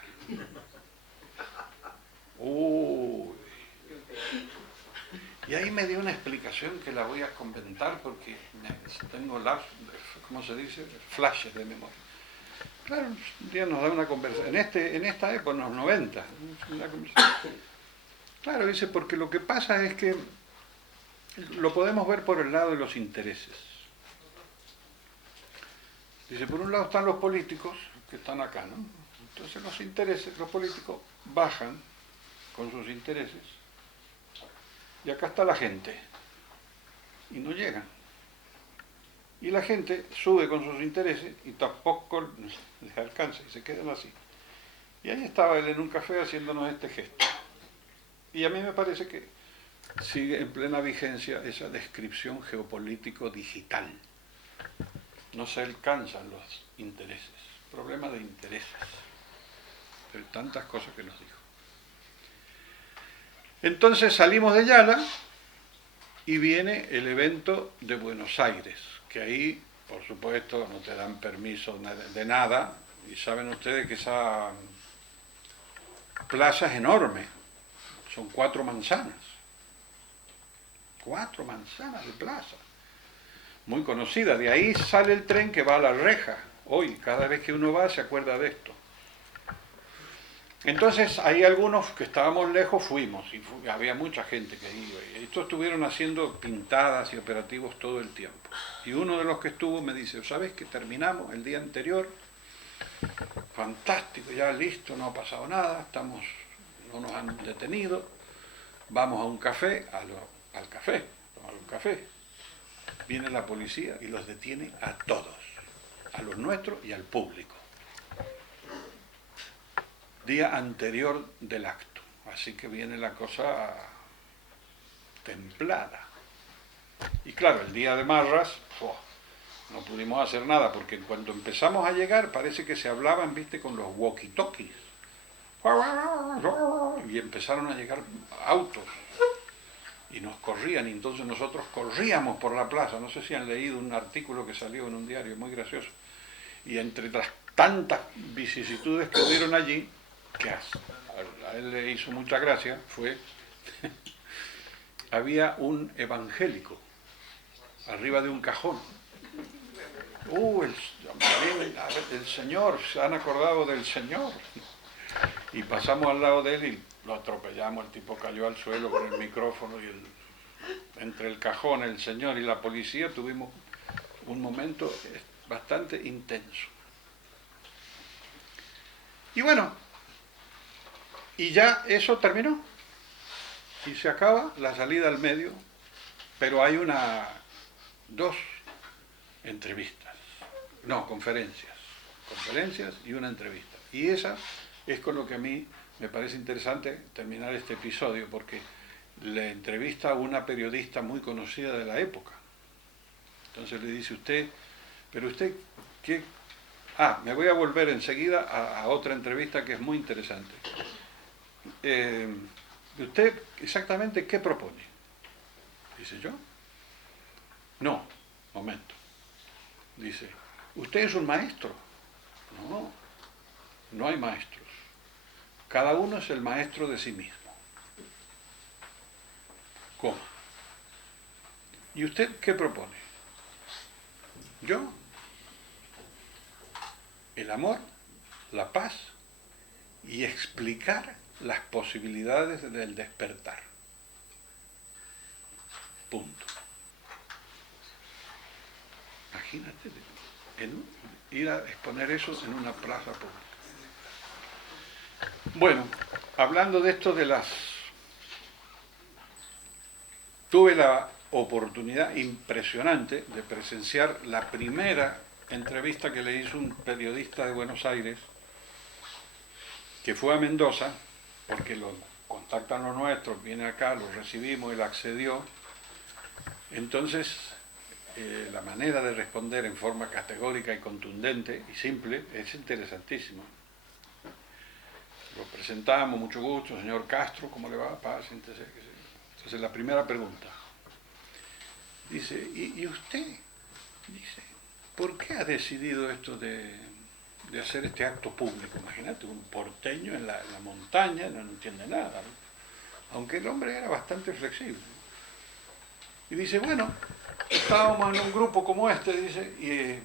Y ahí me dio una explicación que la voy a comentar porque tengo ¿cómo se dice? Flashes de memoria. Claro, un día nos da una conversación, en esta época, en los 90, una conversación. Claro, dice, porque lo que pasa es que lo podemos ver por el lado de los intereses. Dice, por un lado están los políticos, que están acá, ¿no? Entonces los intereses, los políticos bajan con sus intereses, y acá está la gente, y no llegan. Y la gente sube con sus intereses y tampoco les alcanza, y se quedan así. Y ahí estaba él en un café haciéndonos este gesto. Y a mí me parece que sigue en plena vigencia esa descripción geopolítico digital. No se alcanzan los intereses, problema de intereses, pero tantas cosas que nos dijo. Entonces salimos de Yala y viene el evento de Buenos Aires, que ahí, por supuesto, no te dan permiso de nada, y saben ustedes que esa plaza es enorme, son 4 manzanas. 4 manzanas de plaza, muy conocida. De ahí sale el tren que va a La Reja. Hoy, cada vez que uno va, se acuerda de esto. Entonces, hay algunos que estábamos lejos, fuimos, y había mucha gente que iba. Y estos estuvieron haciendo pintadas y operativos todo el tiempo. Y uno de los que estuvo me dice, ¿sabes que terminamos el día anterior? Fantástico, ya listo, no ha pasado nada, no nos han detenido, vamos a un café, al café, tomar un café. Viene la policía y los detiene a todos, a los nuestros y al público. Día anterior del acto, así que viene la cosa templada. Y claro, el día de Marras, no pudimos hacer nada, porque en cuanto empezamos a llegar, parece que se hablaban, viste, con los walkie-talkies. Y empezaron a llegar autos, y nos corrían, y entonces nosotros corríamos por la plaza. No sé si han leído un artículo que salió en un diario muy gracioso. Y entre las tantas vicisitudes que hubieron allí, que a él le hizo mucha gracia, fue había un evangélico arriba de un cajón. El Señor, se han acordado del Señor. Y pasamos al lado de él y lo atropellamos, el tipo cayó al suelo con el micrófono y entre el cajón, el Señor y la policía tuvimos un momento bastante intenso. Y bueno, y ya eso terminó. Y se acaba la salida al medio, pero hay 2 entrevistas, no, conferencias y una entrevista. Y esa es con lo que a mí me parece interesante terminar este episodio, porque le entrevista a una periodista muy conocida de la época. Entonces le dice pero usted, ¿qué? Me voy a volver enseguida a otra entrevista que es muy interesante. ¿Usted exactamente qué propone? Dice, ¿yo? No, momento. Dice, ¿usted es un maestro? No, no hay maestros. Cada uno es el maestro de sí mismo. ¿Cómo? ¿Y usted qué propone? Yo, el amor, la paz y explicar las posibilidades del despertar. Punto. Imagínate ir a exponer eso en una plaza pública. Bueno, hablando de esto tuve la oportunidad impresionante de presenciar la primera entrevista que le hizo un periodista de Buenos Aires, que fue a Mendoza, porque lo contactan los nuestros, viene acá, lo recibimos, él accedió. Entonces, la manera de responder en forma categórica y contundente y simple es interesantísima. Lo presentamos, mucho gusto, señor Castro, ¿cómo le va? Paz, siéntese. Entonces la primera pregunta, dice, ¿y usted? Dice, ¿por qué ha decidido esto de hacer este acto público? Imagínate, un porteño en la montaña, no entiende nada, ¿no? Aunque el hombre era bastante flexible. Y dice, bueno, estábamos en un grupo como este, dice,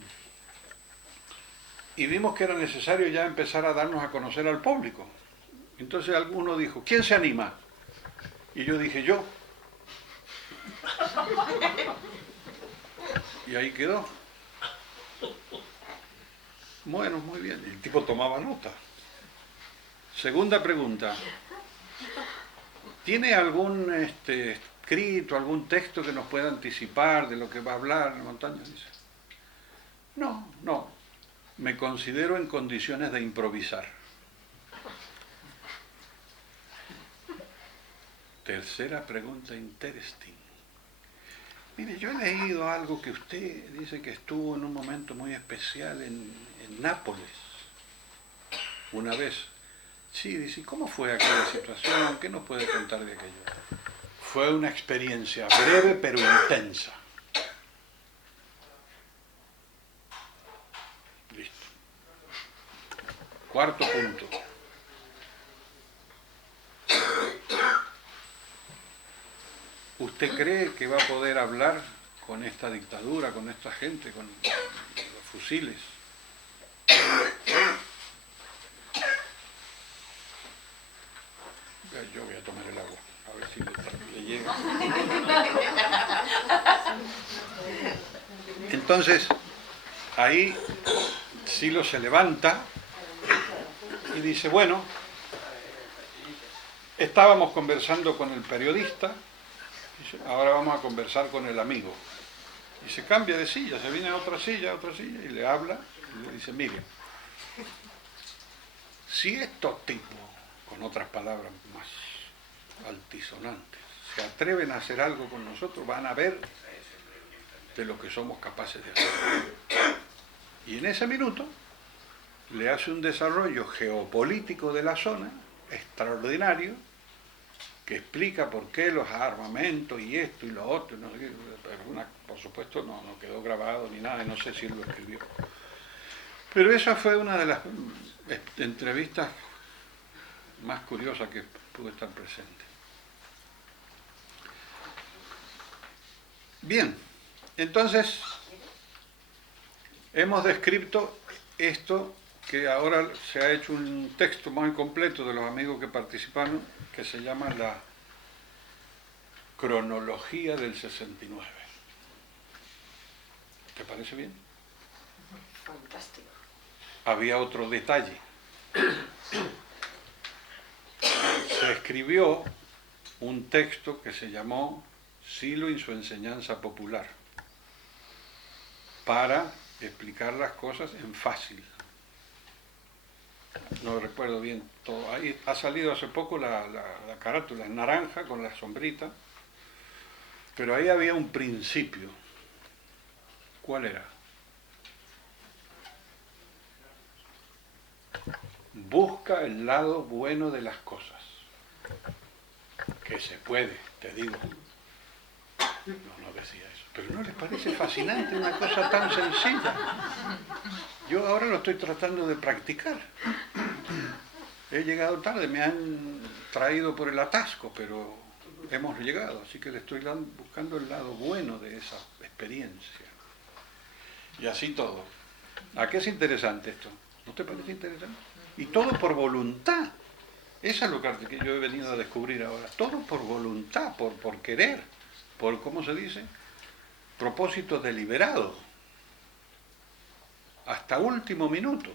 y vimos que era necesario ya empezar a darnos a conocer al público. Entonces alguno dijo, ¿quién se anima? Y yo dije, yo. Y ahí quedó. Bueno, muy bien. Y el tipo tomaba nota. Segunda pregunta. ¿Tiene algún escrito, algún texto que nos pueda anticipar de lo que va a hablar en la montaña? Dice. No. Me considero en condiciones de improvisar. Tercera pregunta interesting. Mire, yo he leído algo que usted dice que estuvo en un momento muy especial en Nápoles, una vez. Sí, dice, ¿cómo fue aquella situación? ¿Qué nos puede contar de aquello? Fue una experiencia breve pero intensa. Listo. Cuarto punto. ¿Usted cree que va a poder hablar con esta dictadura, con esta gente, con los fusiles? Yo voy a tomar el agua, a ver si le llega. Entonces, ahí Silo se levanta y dice, bueno, estábamos conversando con el periodista, ahora vamos a conversar con el amigo. Y se cambia de silla, se viene a otra silla, y le habla, y le dice, mire, si estos tipos, con otras palabras más altisonantes, se atreven a hacer algo con nosotros, van a ver de lo que somos capaces de hacer. Y en ese minuto le hace un desarrollo geopolítico de la zona extraordinario, que explica por qué los armamentos y esto y lo otro, no sé qué, por supuesto no quedó grabado ni nada, y no sé si él lo escribió. Pero esa fue una de las entrevistas más curiosas que pude estar presente. Bien, entonces hemos descrito esto, que ahora se ha hecho un texto muy completo de los amigos que participaron, que se llama la cronología del 69. ¿Te parece bien? Fantástico. Había otro detalle. Se escribió un texto que se llamó Silo y su enseñanza popular, para explicar las cosas en fácil. No recuerdo bien todo. Ahí ha salido hace poco la carátula en naranja con la sombrita, pero ahí había un principio. ¿Cuál era? Busca el lado bueno de las cosas. Que se puede, te digo. No decía eso. Pero ¿no les parece fascinante una cosa tan sencilla? Yo ahora lo estoy tratando de practicar. He llegado tarde, me han traído por el atasco, pero hemos llegado, así que le estoy buscando el lado bueno de esa experiencia. Y así todo. ¿A qué es interesante esto? ¿No te parece interesante? Y todo por voluntad. Eso es lo que yo he venido a descubrir ahora. Todo por voluntad, por querer, por, ¿cómo se dice? Propósito deliberado. Hasta último minuto.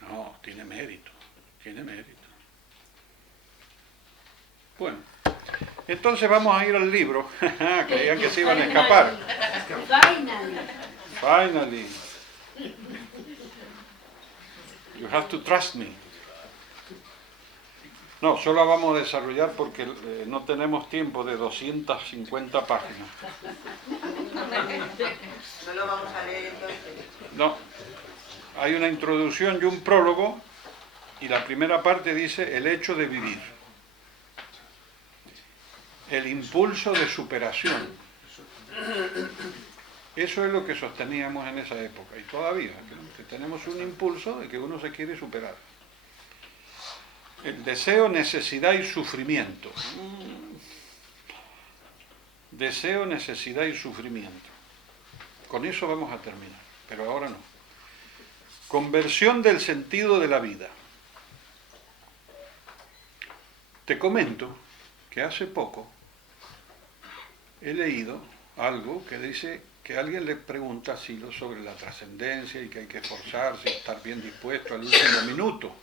No, tiene mérito. Bueno, entonces vamos a ir al libro. Creían que se iban a escapar. Finally. You have to trust me. No, solo vamos a desarrollar porque no tenemos tiempo de 250 páginas. ¿No lo vamos a leer entonces? No. Hay una introducción y un prólogo, y la primera parte dice el hecho de vivir. el impulso de superación. Eso es lo que sosteníamos en esa época, y todavía, que tenemos un impulso de que uno se quiere superar. El deseo, necesidad y sufrimiento. Deseo, necesidad y sufrimiento. Con eso vamos a terminar, pero ahora no. Conversión del sentido de la vida. Te comento que hace poco he leído algo que dice que alguien le pregunta así sobre la trascendencia y que hay que esforzarse y estar bien dispuesto al último minuto.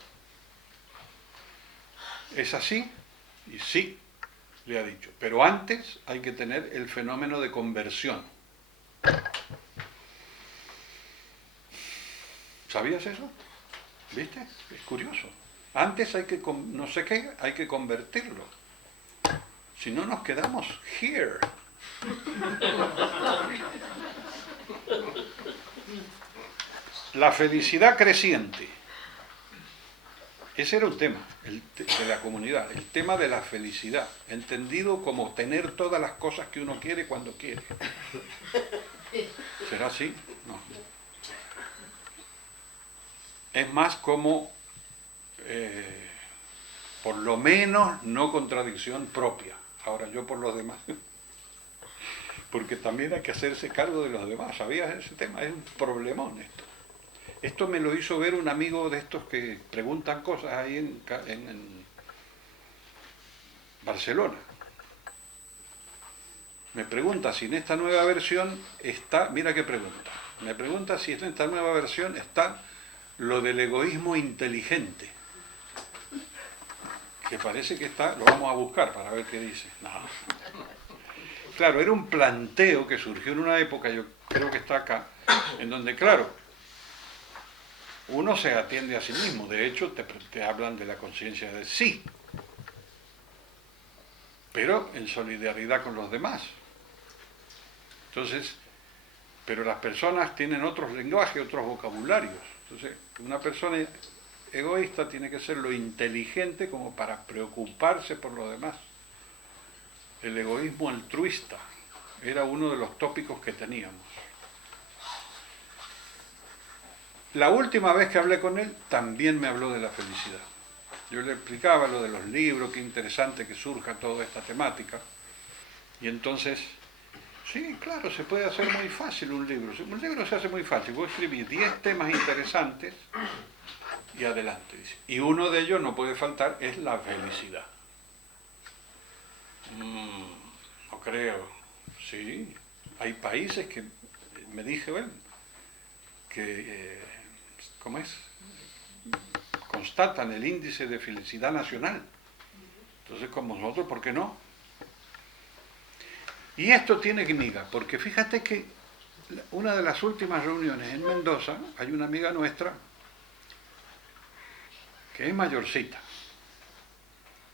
¿Es así? Y sí, le ha dicho. Pero antes hay que tener el fenómeno de conversión. ¿Sabías eso? ¿Viste? Es curioso. Antes hay que, no sé qué, hay que convertirlo. Si no nos quedamos here. La felicidad creciente. Ese era un tema de la comunidad, el tema de la felicidad, entendido como tener todas las cosas que uno quiere cuando quiere. ¿Será así? No. Es más como, por lo menos, no contradicción propia. Ahora yo por los demás. Porque también hay que hacerse cargo de los demás. ¿Sabías ese tema? Es un problemón esto. Esto me lo hizo ver un amigo de estos que preguntan cosas ahí en Barcelona. Me pregunta si en esta nueva versión está, mira qué pregunta, me pregunta si en esta nueva versión está lo del egoísmo inteligente. Que parece que está, lo vamos a buscar para ver qué dice. No. Claro, era un planteo que surgió en una época, yo creo que está acá, en donde, claro, uno se atiende a sí mismo. De hecho, te hablan de la conciencia de sí, pero en solidaridad con los demás. Entonces, pero las personas tienen otros lenguajes, otros vocabularios. Entonces, una persona egoísta tiene que ser lo inteligente como para preocuparse por los demás. El egoísmo altruista era uno de los tópicos que teníamos. La última vez que hablé con él también me habló de la felicidad. Yo le explicaba lo de los libros, qué interesante que surja toda esta temática. Y entonces, sí, claro, se puede hacer muy fácil un libro. Un libro se hace muy fácil. Vos escribís 10 temas interesantes y adelante. Dice. Y uno de ellos, no puede faltar, es la felicidad. No creo. Sí, hay países que, me dije, bueno, que, ¿cómo es? Constatan el índice de felicidad nacional. Entonces, como nosotros, ¿por qué no? Y esto tiene miga, porque fíjate que una de las últimas reuniones en Mendoza, hay una amiga nuestra que es mayorcita.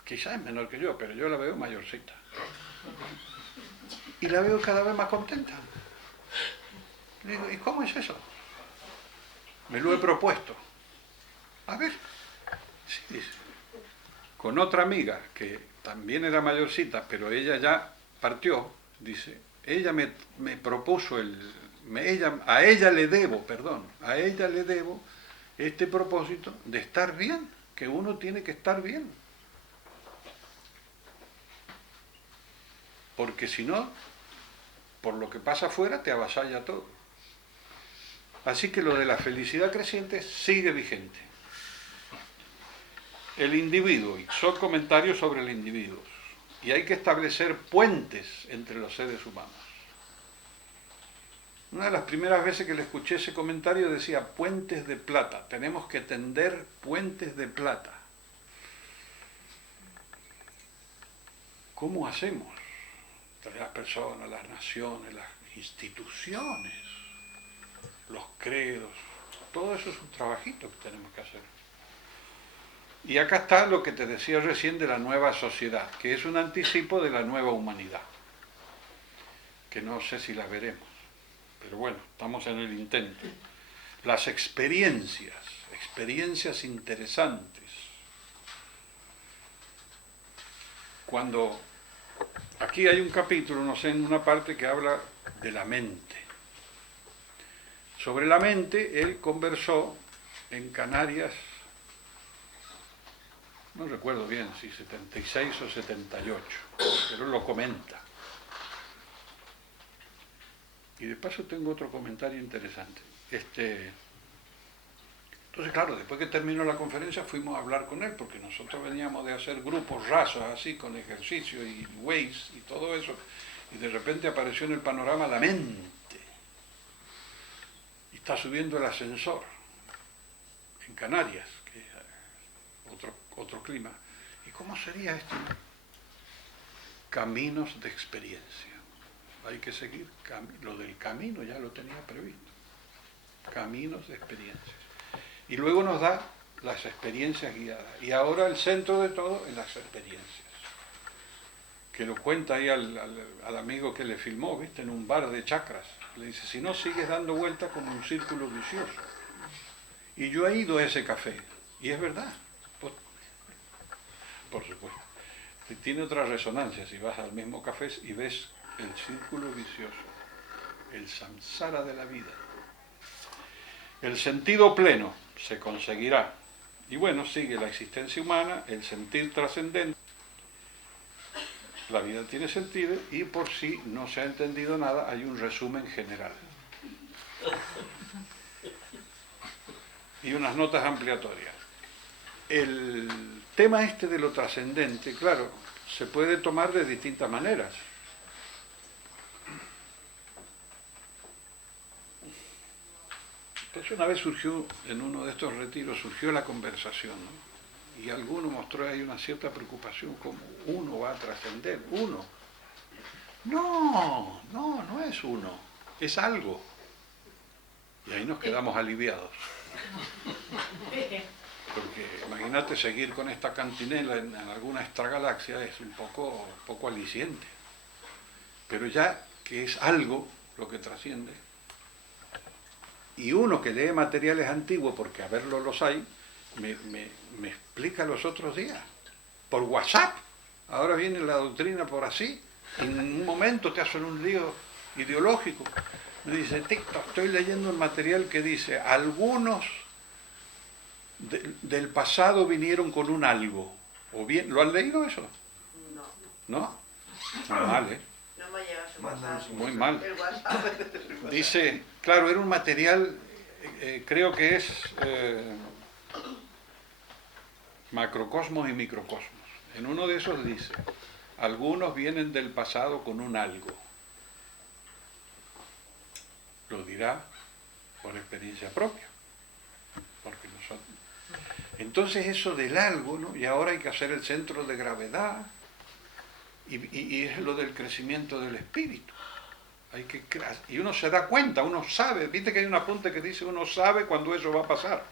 Quizás es menor que yo, pero yo la veo mayorcita. Y la veo cada vez más contenta. Le digo, ¿y cómo es eso? Me lo he propuesto. A ver, sí, dice. Con otra amiga que también era mayorcita, pero ella ya partió, dice, ella me propuso a ella le debo este propósito de estar bien, que uno tiene que estar bien. Porque si no, por lo que pasa afuera te avasalla todo. Así que lo de la felicidad creciente sigue vigente. El individuo, y son comentarios sobre el individuo, y hay que establecer puentes entre los seres humanos. Una de las primeras veces que le escuché ese comentario decía puentes de plata, tenemos que tender puentes de plata. ¿Cómo hacemos? Entre las personas, las naciones, las instituciones, los credos, todo eso es un trabajito que tenemos que hacer. Y acá está lo que te decía recién de la nueva sociedad, que es un anticipo de la nueva humanidad, que no sé si la veremos, pero bueno, estamos en el intento. Las experiencias interesantes. Cuando aquí hay un capítulo, no sé, en una parte que habla de la mente. Sobre la mente, él conversó en Canarias, no recuerdo bien si 76 o 78, pero lo comenta. Y de paso tengo otro comentario interesante. Entonces, claro, después que terminó la conferencia fuimos a hablar con él, porque nosotros veníamos de hacer grupos rasos así, con ejercicio y Waze y todo eso, y de repente apareció en el panorama la mente. Y está subiendo el ascensor en Canarias, que es otro clima. ¿Y cómo sería esto? Caminos de experiencia. Hay que seguir, lo del camino ya lo tenía previsto. Caminos de experiencia. Y luego nos da las experiencias guiadas. Y ahora el centro de todo es las experiencias. Que lo cuenta ahí al amigo que le filmó, ¿viste? En un bar de chakras. Le dice, si no sigues dando vueltas como un círculo vicioso. Y yo he ido a ese café. Y es verdad. Por supuesto. Tiene otra resonancia si vas al mismo café y ves el círculo vicioso. El samsara de la vida. El sentido pleno se conseguirá. Y bueno, sigue la existencia humana, el sentir trascendente. La vida tiene sentido y por si no se ha entendido nada, hay un resumen general. Y unas notas ampliatorias. El tema este de lo trascendente, claro, se puede tomar de distintas maneras. Entonces una vez surgió, en uno de estos retiros, surgió la conversación, ¿no? Y alguno mostró ahí una cierta preocupación, como uno va a trascender, uno. No es uno, es algo. Y ahí nos quedamos aliviados. Porque imagínate seguir con esta cantinela en alguna extragalaxia es un poco aliciente. Pero ya que es algo lo que trasciende, y uno que lee materiales antiguos, porque a verlos los hay, me explica los otros días, por WhatsApp. Ahora viene la doctrina por así, en un momento te hacen un lío ideológico. Me dice, TikTok, estoy leyendo el material que dice, algunos del pasado vinieron con un algo. O bien, ¿lo han leído eso? No. ¿No? Muy mal, ¿eh? No me llega su WhatsApp. Muy mal. El WhatsApp. Dice, claro, era un material, creo que es macrocosmos y microcosmos. En uno de esos dice, algunos vienen del pasado con un algo. Lo dirá por experiencia propia. Porque nosotros... Entonces eso del algo, ¿no? Y ahora hay que hacer el centro de gravedad. Y es lo del crecimiento del espíritu. Y uno se da cuenta, uno sabe. Viste que hay un apunte que dice, uno sabe cuando eso va a pasar.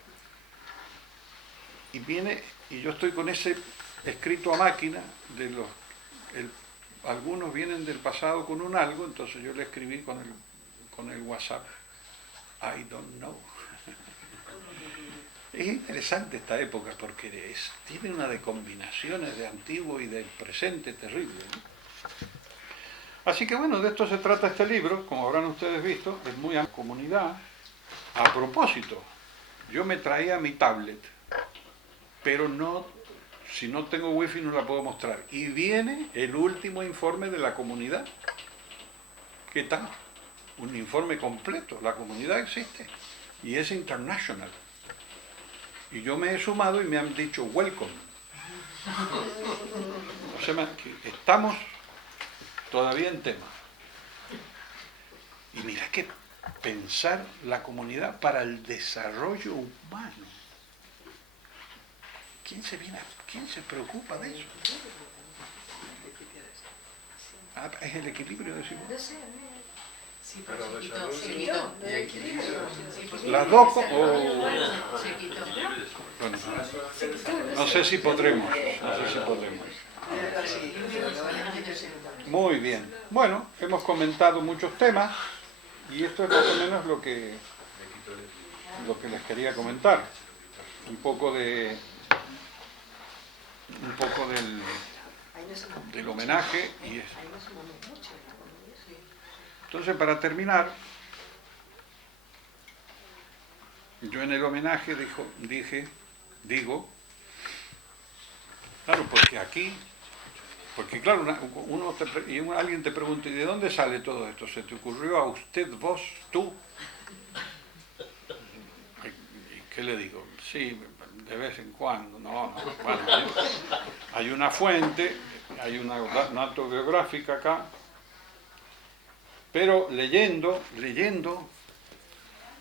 Y yo estoy con ese escrito a máquina de algunos vienen del pasado con un algo, entonces yo le escribí con el WhatsApp, I don't know. Es interesante esta época porque tiene una de combinaciones de antiguo y del presente terrible, ¿no? Así que bueno, de esto se trata este libro, como habrán ustedes visto, es muy amplia comunidad. A propósito, yo me traía mi tablet, pero si no tengo wifi no la puedo mostrar. Y viene el último informe de la comunidad. ¿Qué tal? Un informe completo. La comunidad existe y es international. Y yo me he sumado y me han dicho welcome. O sea, estamos todavía en tema. Y mira que pensar la comunidad para el desarrollo humano. ¿Quién se preocupa de eso? Ah, es el equilibrio, decimos. Sí, pero se quitó. Y equilibrio. Las dos bueno, no sé si podremos. Muy bien. Bueno, hemos comentado muchos temas y esto es más o menos lo que les quería comentar. Un poco del del homenaje y eso. Entonces, para terminar, yo en el homenaje digo, claro, porque aquí, porque claro, alguien te pregunta, ¿y de dónde sale todo esto? ¿Se te ocurrió a usted, vos, tú? ¿Y qué le digo? Sí, de vez en cuando, no, bueno, hay una fuente, hay una autobiográfica acá, pero leyendo,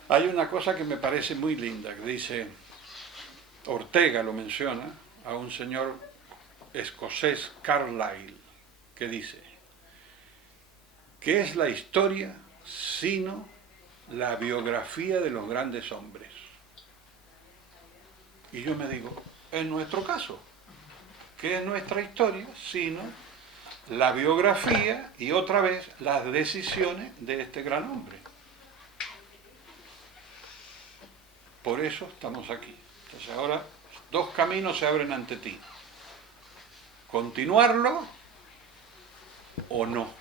hay una cosa que me parece muy linda, que dice, Ortega lo menciona, a un señor escocés, Carlyle, que dice, ¿qué es la historia sino la biografía de los grandes hombres? Y yo me digo, en nuestro caso, ¿qué es nuestra historia sino la biografía y otra vez las decisiones de este gran hombre? Por eso estamos aquí. Entonces ahora 2 caminos se abren ante ti. Continuarlo o no.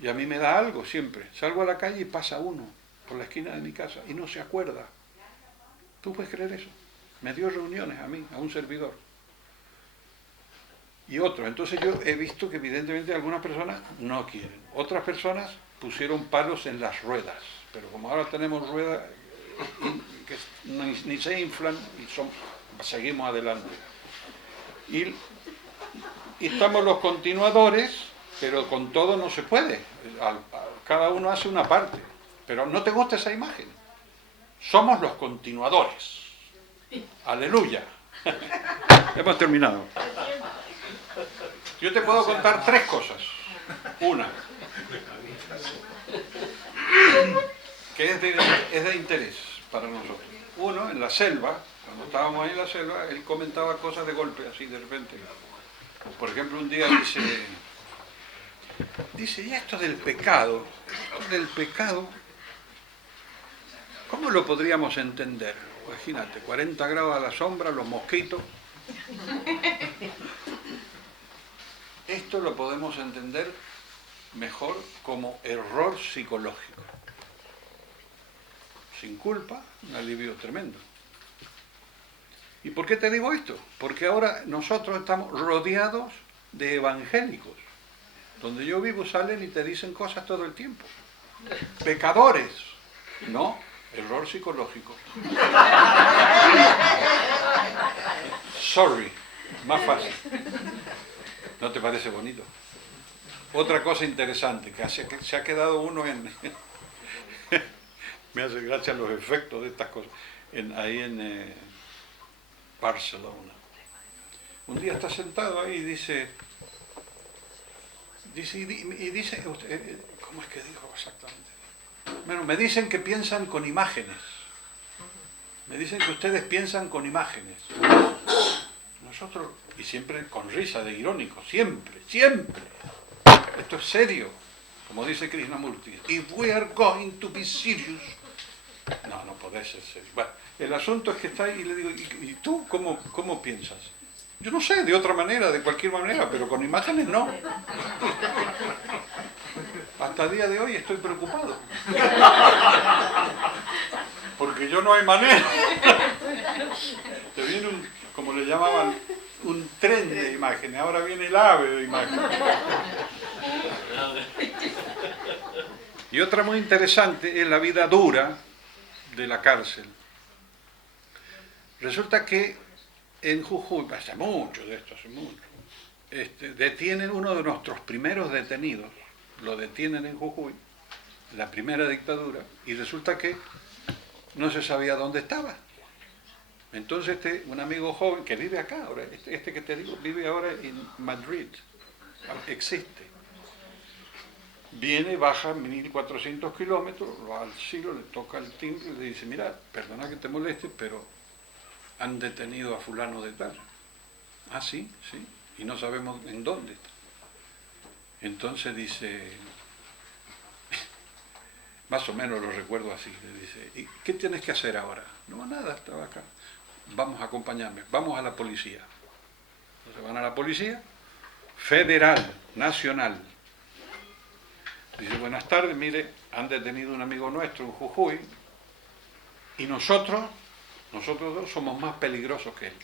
Y a mí me da algo siempre. Salgo a la calle y pasa uno por la esquina de mi casa y no se acuerda. ¿Tú puedes creer eso? Me dio reuniones a mí, a un servidor. Y otro. Entonces yo he visto que evidentemente algunas personas no quieren. Otras personas pusieron palos en las ruedas. Pero como ahora tenemos ruedas que ni se inflan y seguimos adelante. Y estamos los continuadores, pero con todo no se puede. Cada uno hace una parte. Pero no te gusta esa imagen. Somos los continuadores. Aleluya. Hemos terminado. Yo te puedo contar 3 cosas. Una, que es de interés para nosotros. Uno, en la selva, cuando estábamos ahí en la selva, él comentaba cosas de golpe, así de repente. Por ejemplo, un día dice, y esto del pecado, ¿cómo lo podríamos entender? Imagínate, 40 grados a la sombra, los mosquitos. Esto lo podemos entender mejor como error psicológico. Sin culpa, un alivio tremendo. ¿Y por qué te digo esto? Porque ahora nosotros estamos rodeados de evangélicos. Donde yo vivo salen y te dicen cosas todo el tiempo. Pecadores. No, error psicológico. Sorry, más fácil. ¿No te parece bonito? Otra cosa interesante, que se ha quedado uno en... me hace gracia los efectos de estas cosas. Ahí en Barcelona. Un día está sentado ahí y dice, ¿cómo es que dijo exactamente? Bueno, me dicen que piensan con imágenes. Me dicen que ustedes piensan con imágenes. Nosotros, y siempre con risa de irónico, siempre. Esto es serio, como dice Krishnamurti. If we are going to be serious. No puede ser serio. Bueno, el asunto es que está ahí y le digo, ¿y tú cómo piensas? Yo no sé, de otra manera, de cualquier manera, pero con imágenes no. Hasta el día de hoy estoy preocupado. Porque yo no hay manera. Te viene como le llamaban, un tren de imágenes. Ahora viene el ave de imágenes. Y otra muy interesante es la vida dura de la cárcel. Resulta que en Jujuy, hace mucho, detienen uno de nuestros primeros detenidos, lo detienen en Jujuy, la primera dictadura, y resulta que no se sabía dónde estaba. Entonces un amigo joven que vive acá ahora, que te digo, vive ahora en Madrid, existe. Viene, baja 1400 kilómetros, va al asilo, le toca el timbre y le dice, mira, perdona que te moleste, pero han detenido a fulano de tal. Ah, sí, y no sabemos en dónde está. Entonces dice, más o menos lo recuerdo así, le dice, ¿y qué tienes que hacer ahora? No, nada, estaba acá. Vamos a acompañarme, vamos a la policía. Entonces van a la policía federal, nacional. Dice, buenas tardes, mire, han detenido un amigo nuestro en Jujuy y nosotros dos somos más peligrosos que él.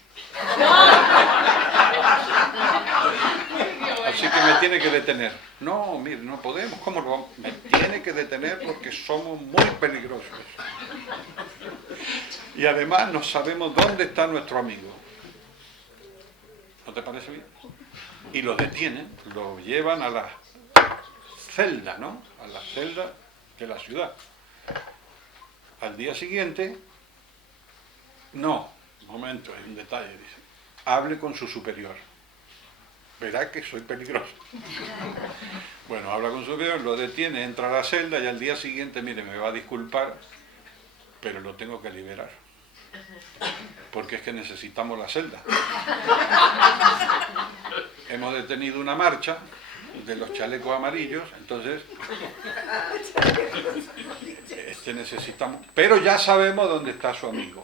Así que me tiene que detener. No, mire, no podemos. ¿Cómo lo vamos? Me tiene que detener porque somos muy peligrosos. Y además no sabemos dónde está nuestro amigo. ¿No te parece bien? Y lo detienen, lo llevan a la celda, ¿no? A la celda de la ciudad. Al día siguiente, no, un momento, hay un detalle, dice, hable con su superior. Verá que soy peligroso. Bueno, habla con su superior, lo detiene, entra a la celda y al día siguiente, mire, me va a disculpar, pero lo tengo que liberar. Porque es que necesitamos la celda. Hemos detenido una marcha de los chalecos amarillos, entonces necesitamos, pero ya sabemos dónde está su amigo.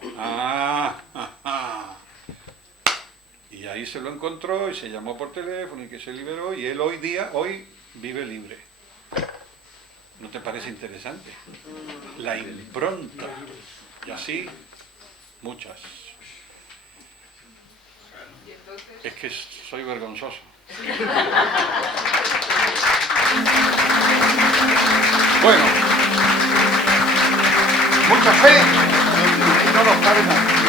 Y ahí se lo encontró y se llamó por teléfono y que se liberó y él hoy vive libre. ¿No te parece interesante? La impronta. Y así muchas. Es que soy vergonzoso. Bueno, mucha fe, no nos cabe nada.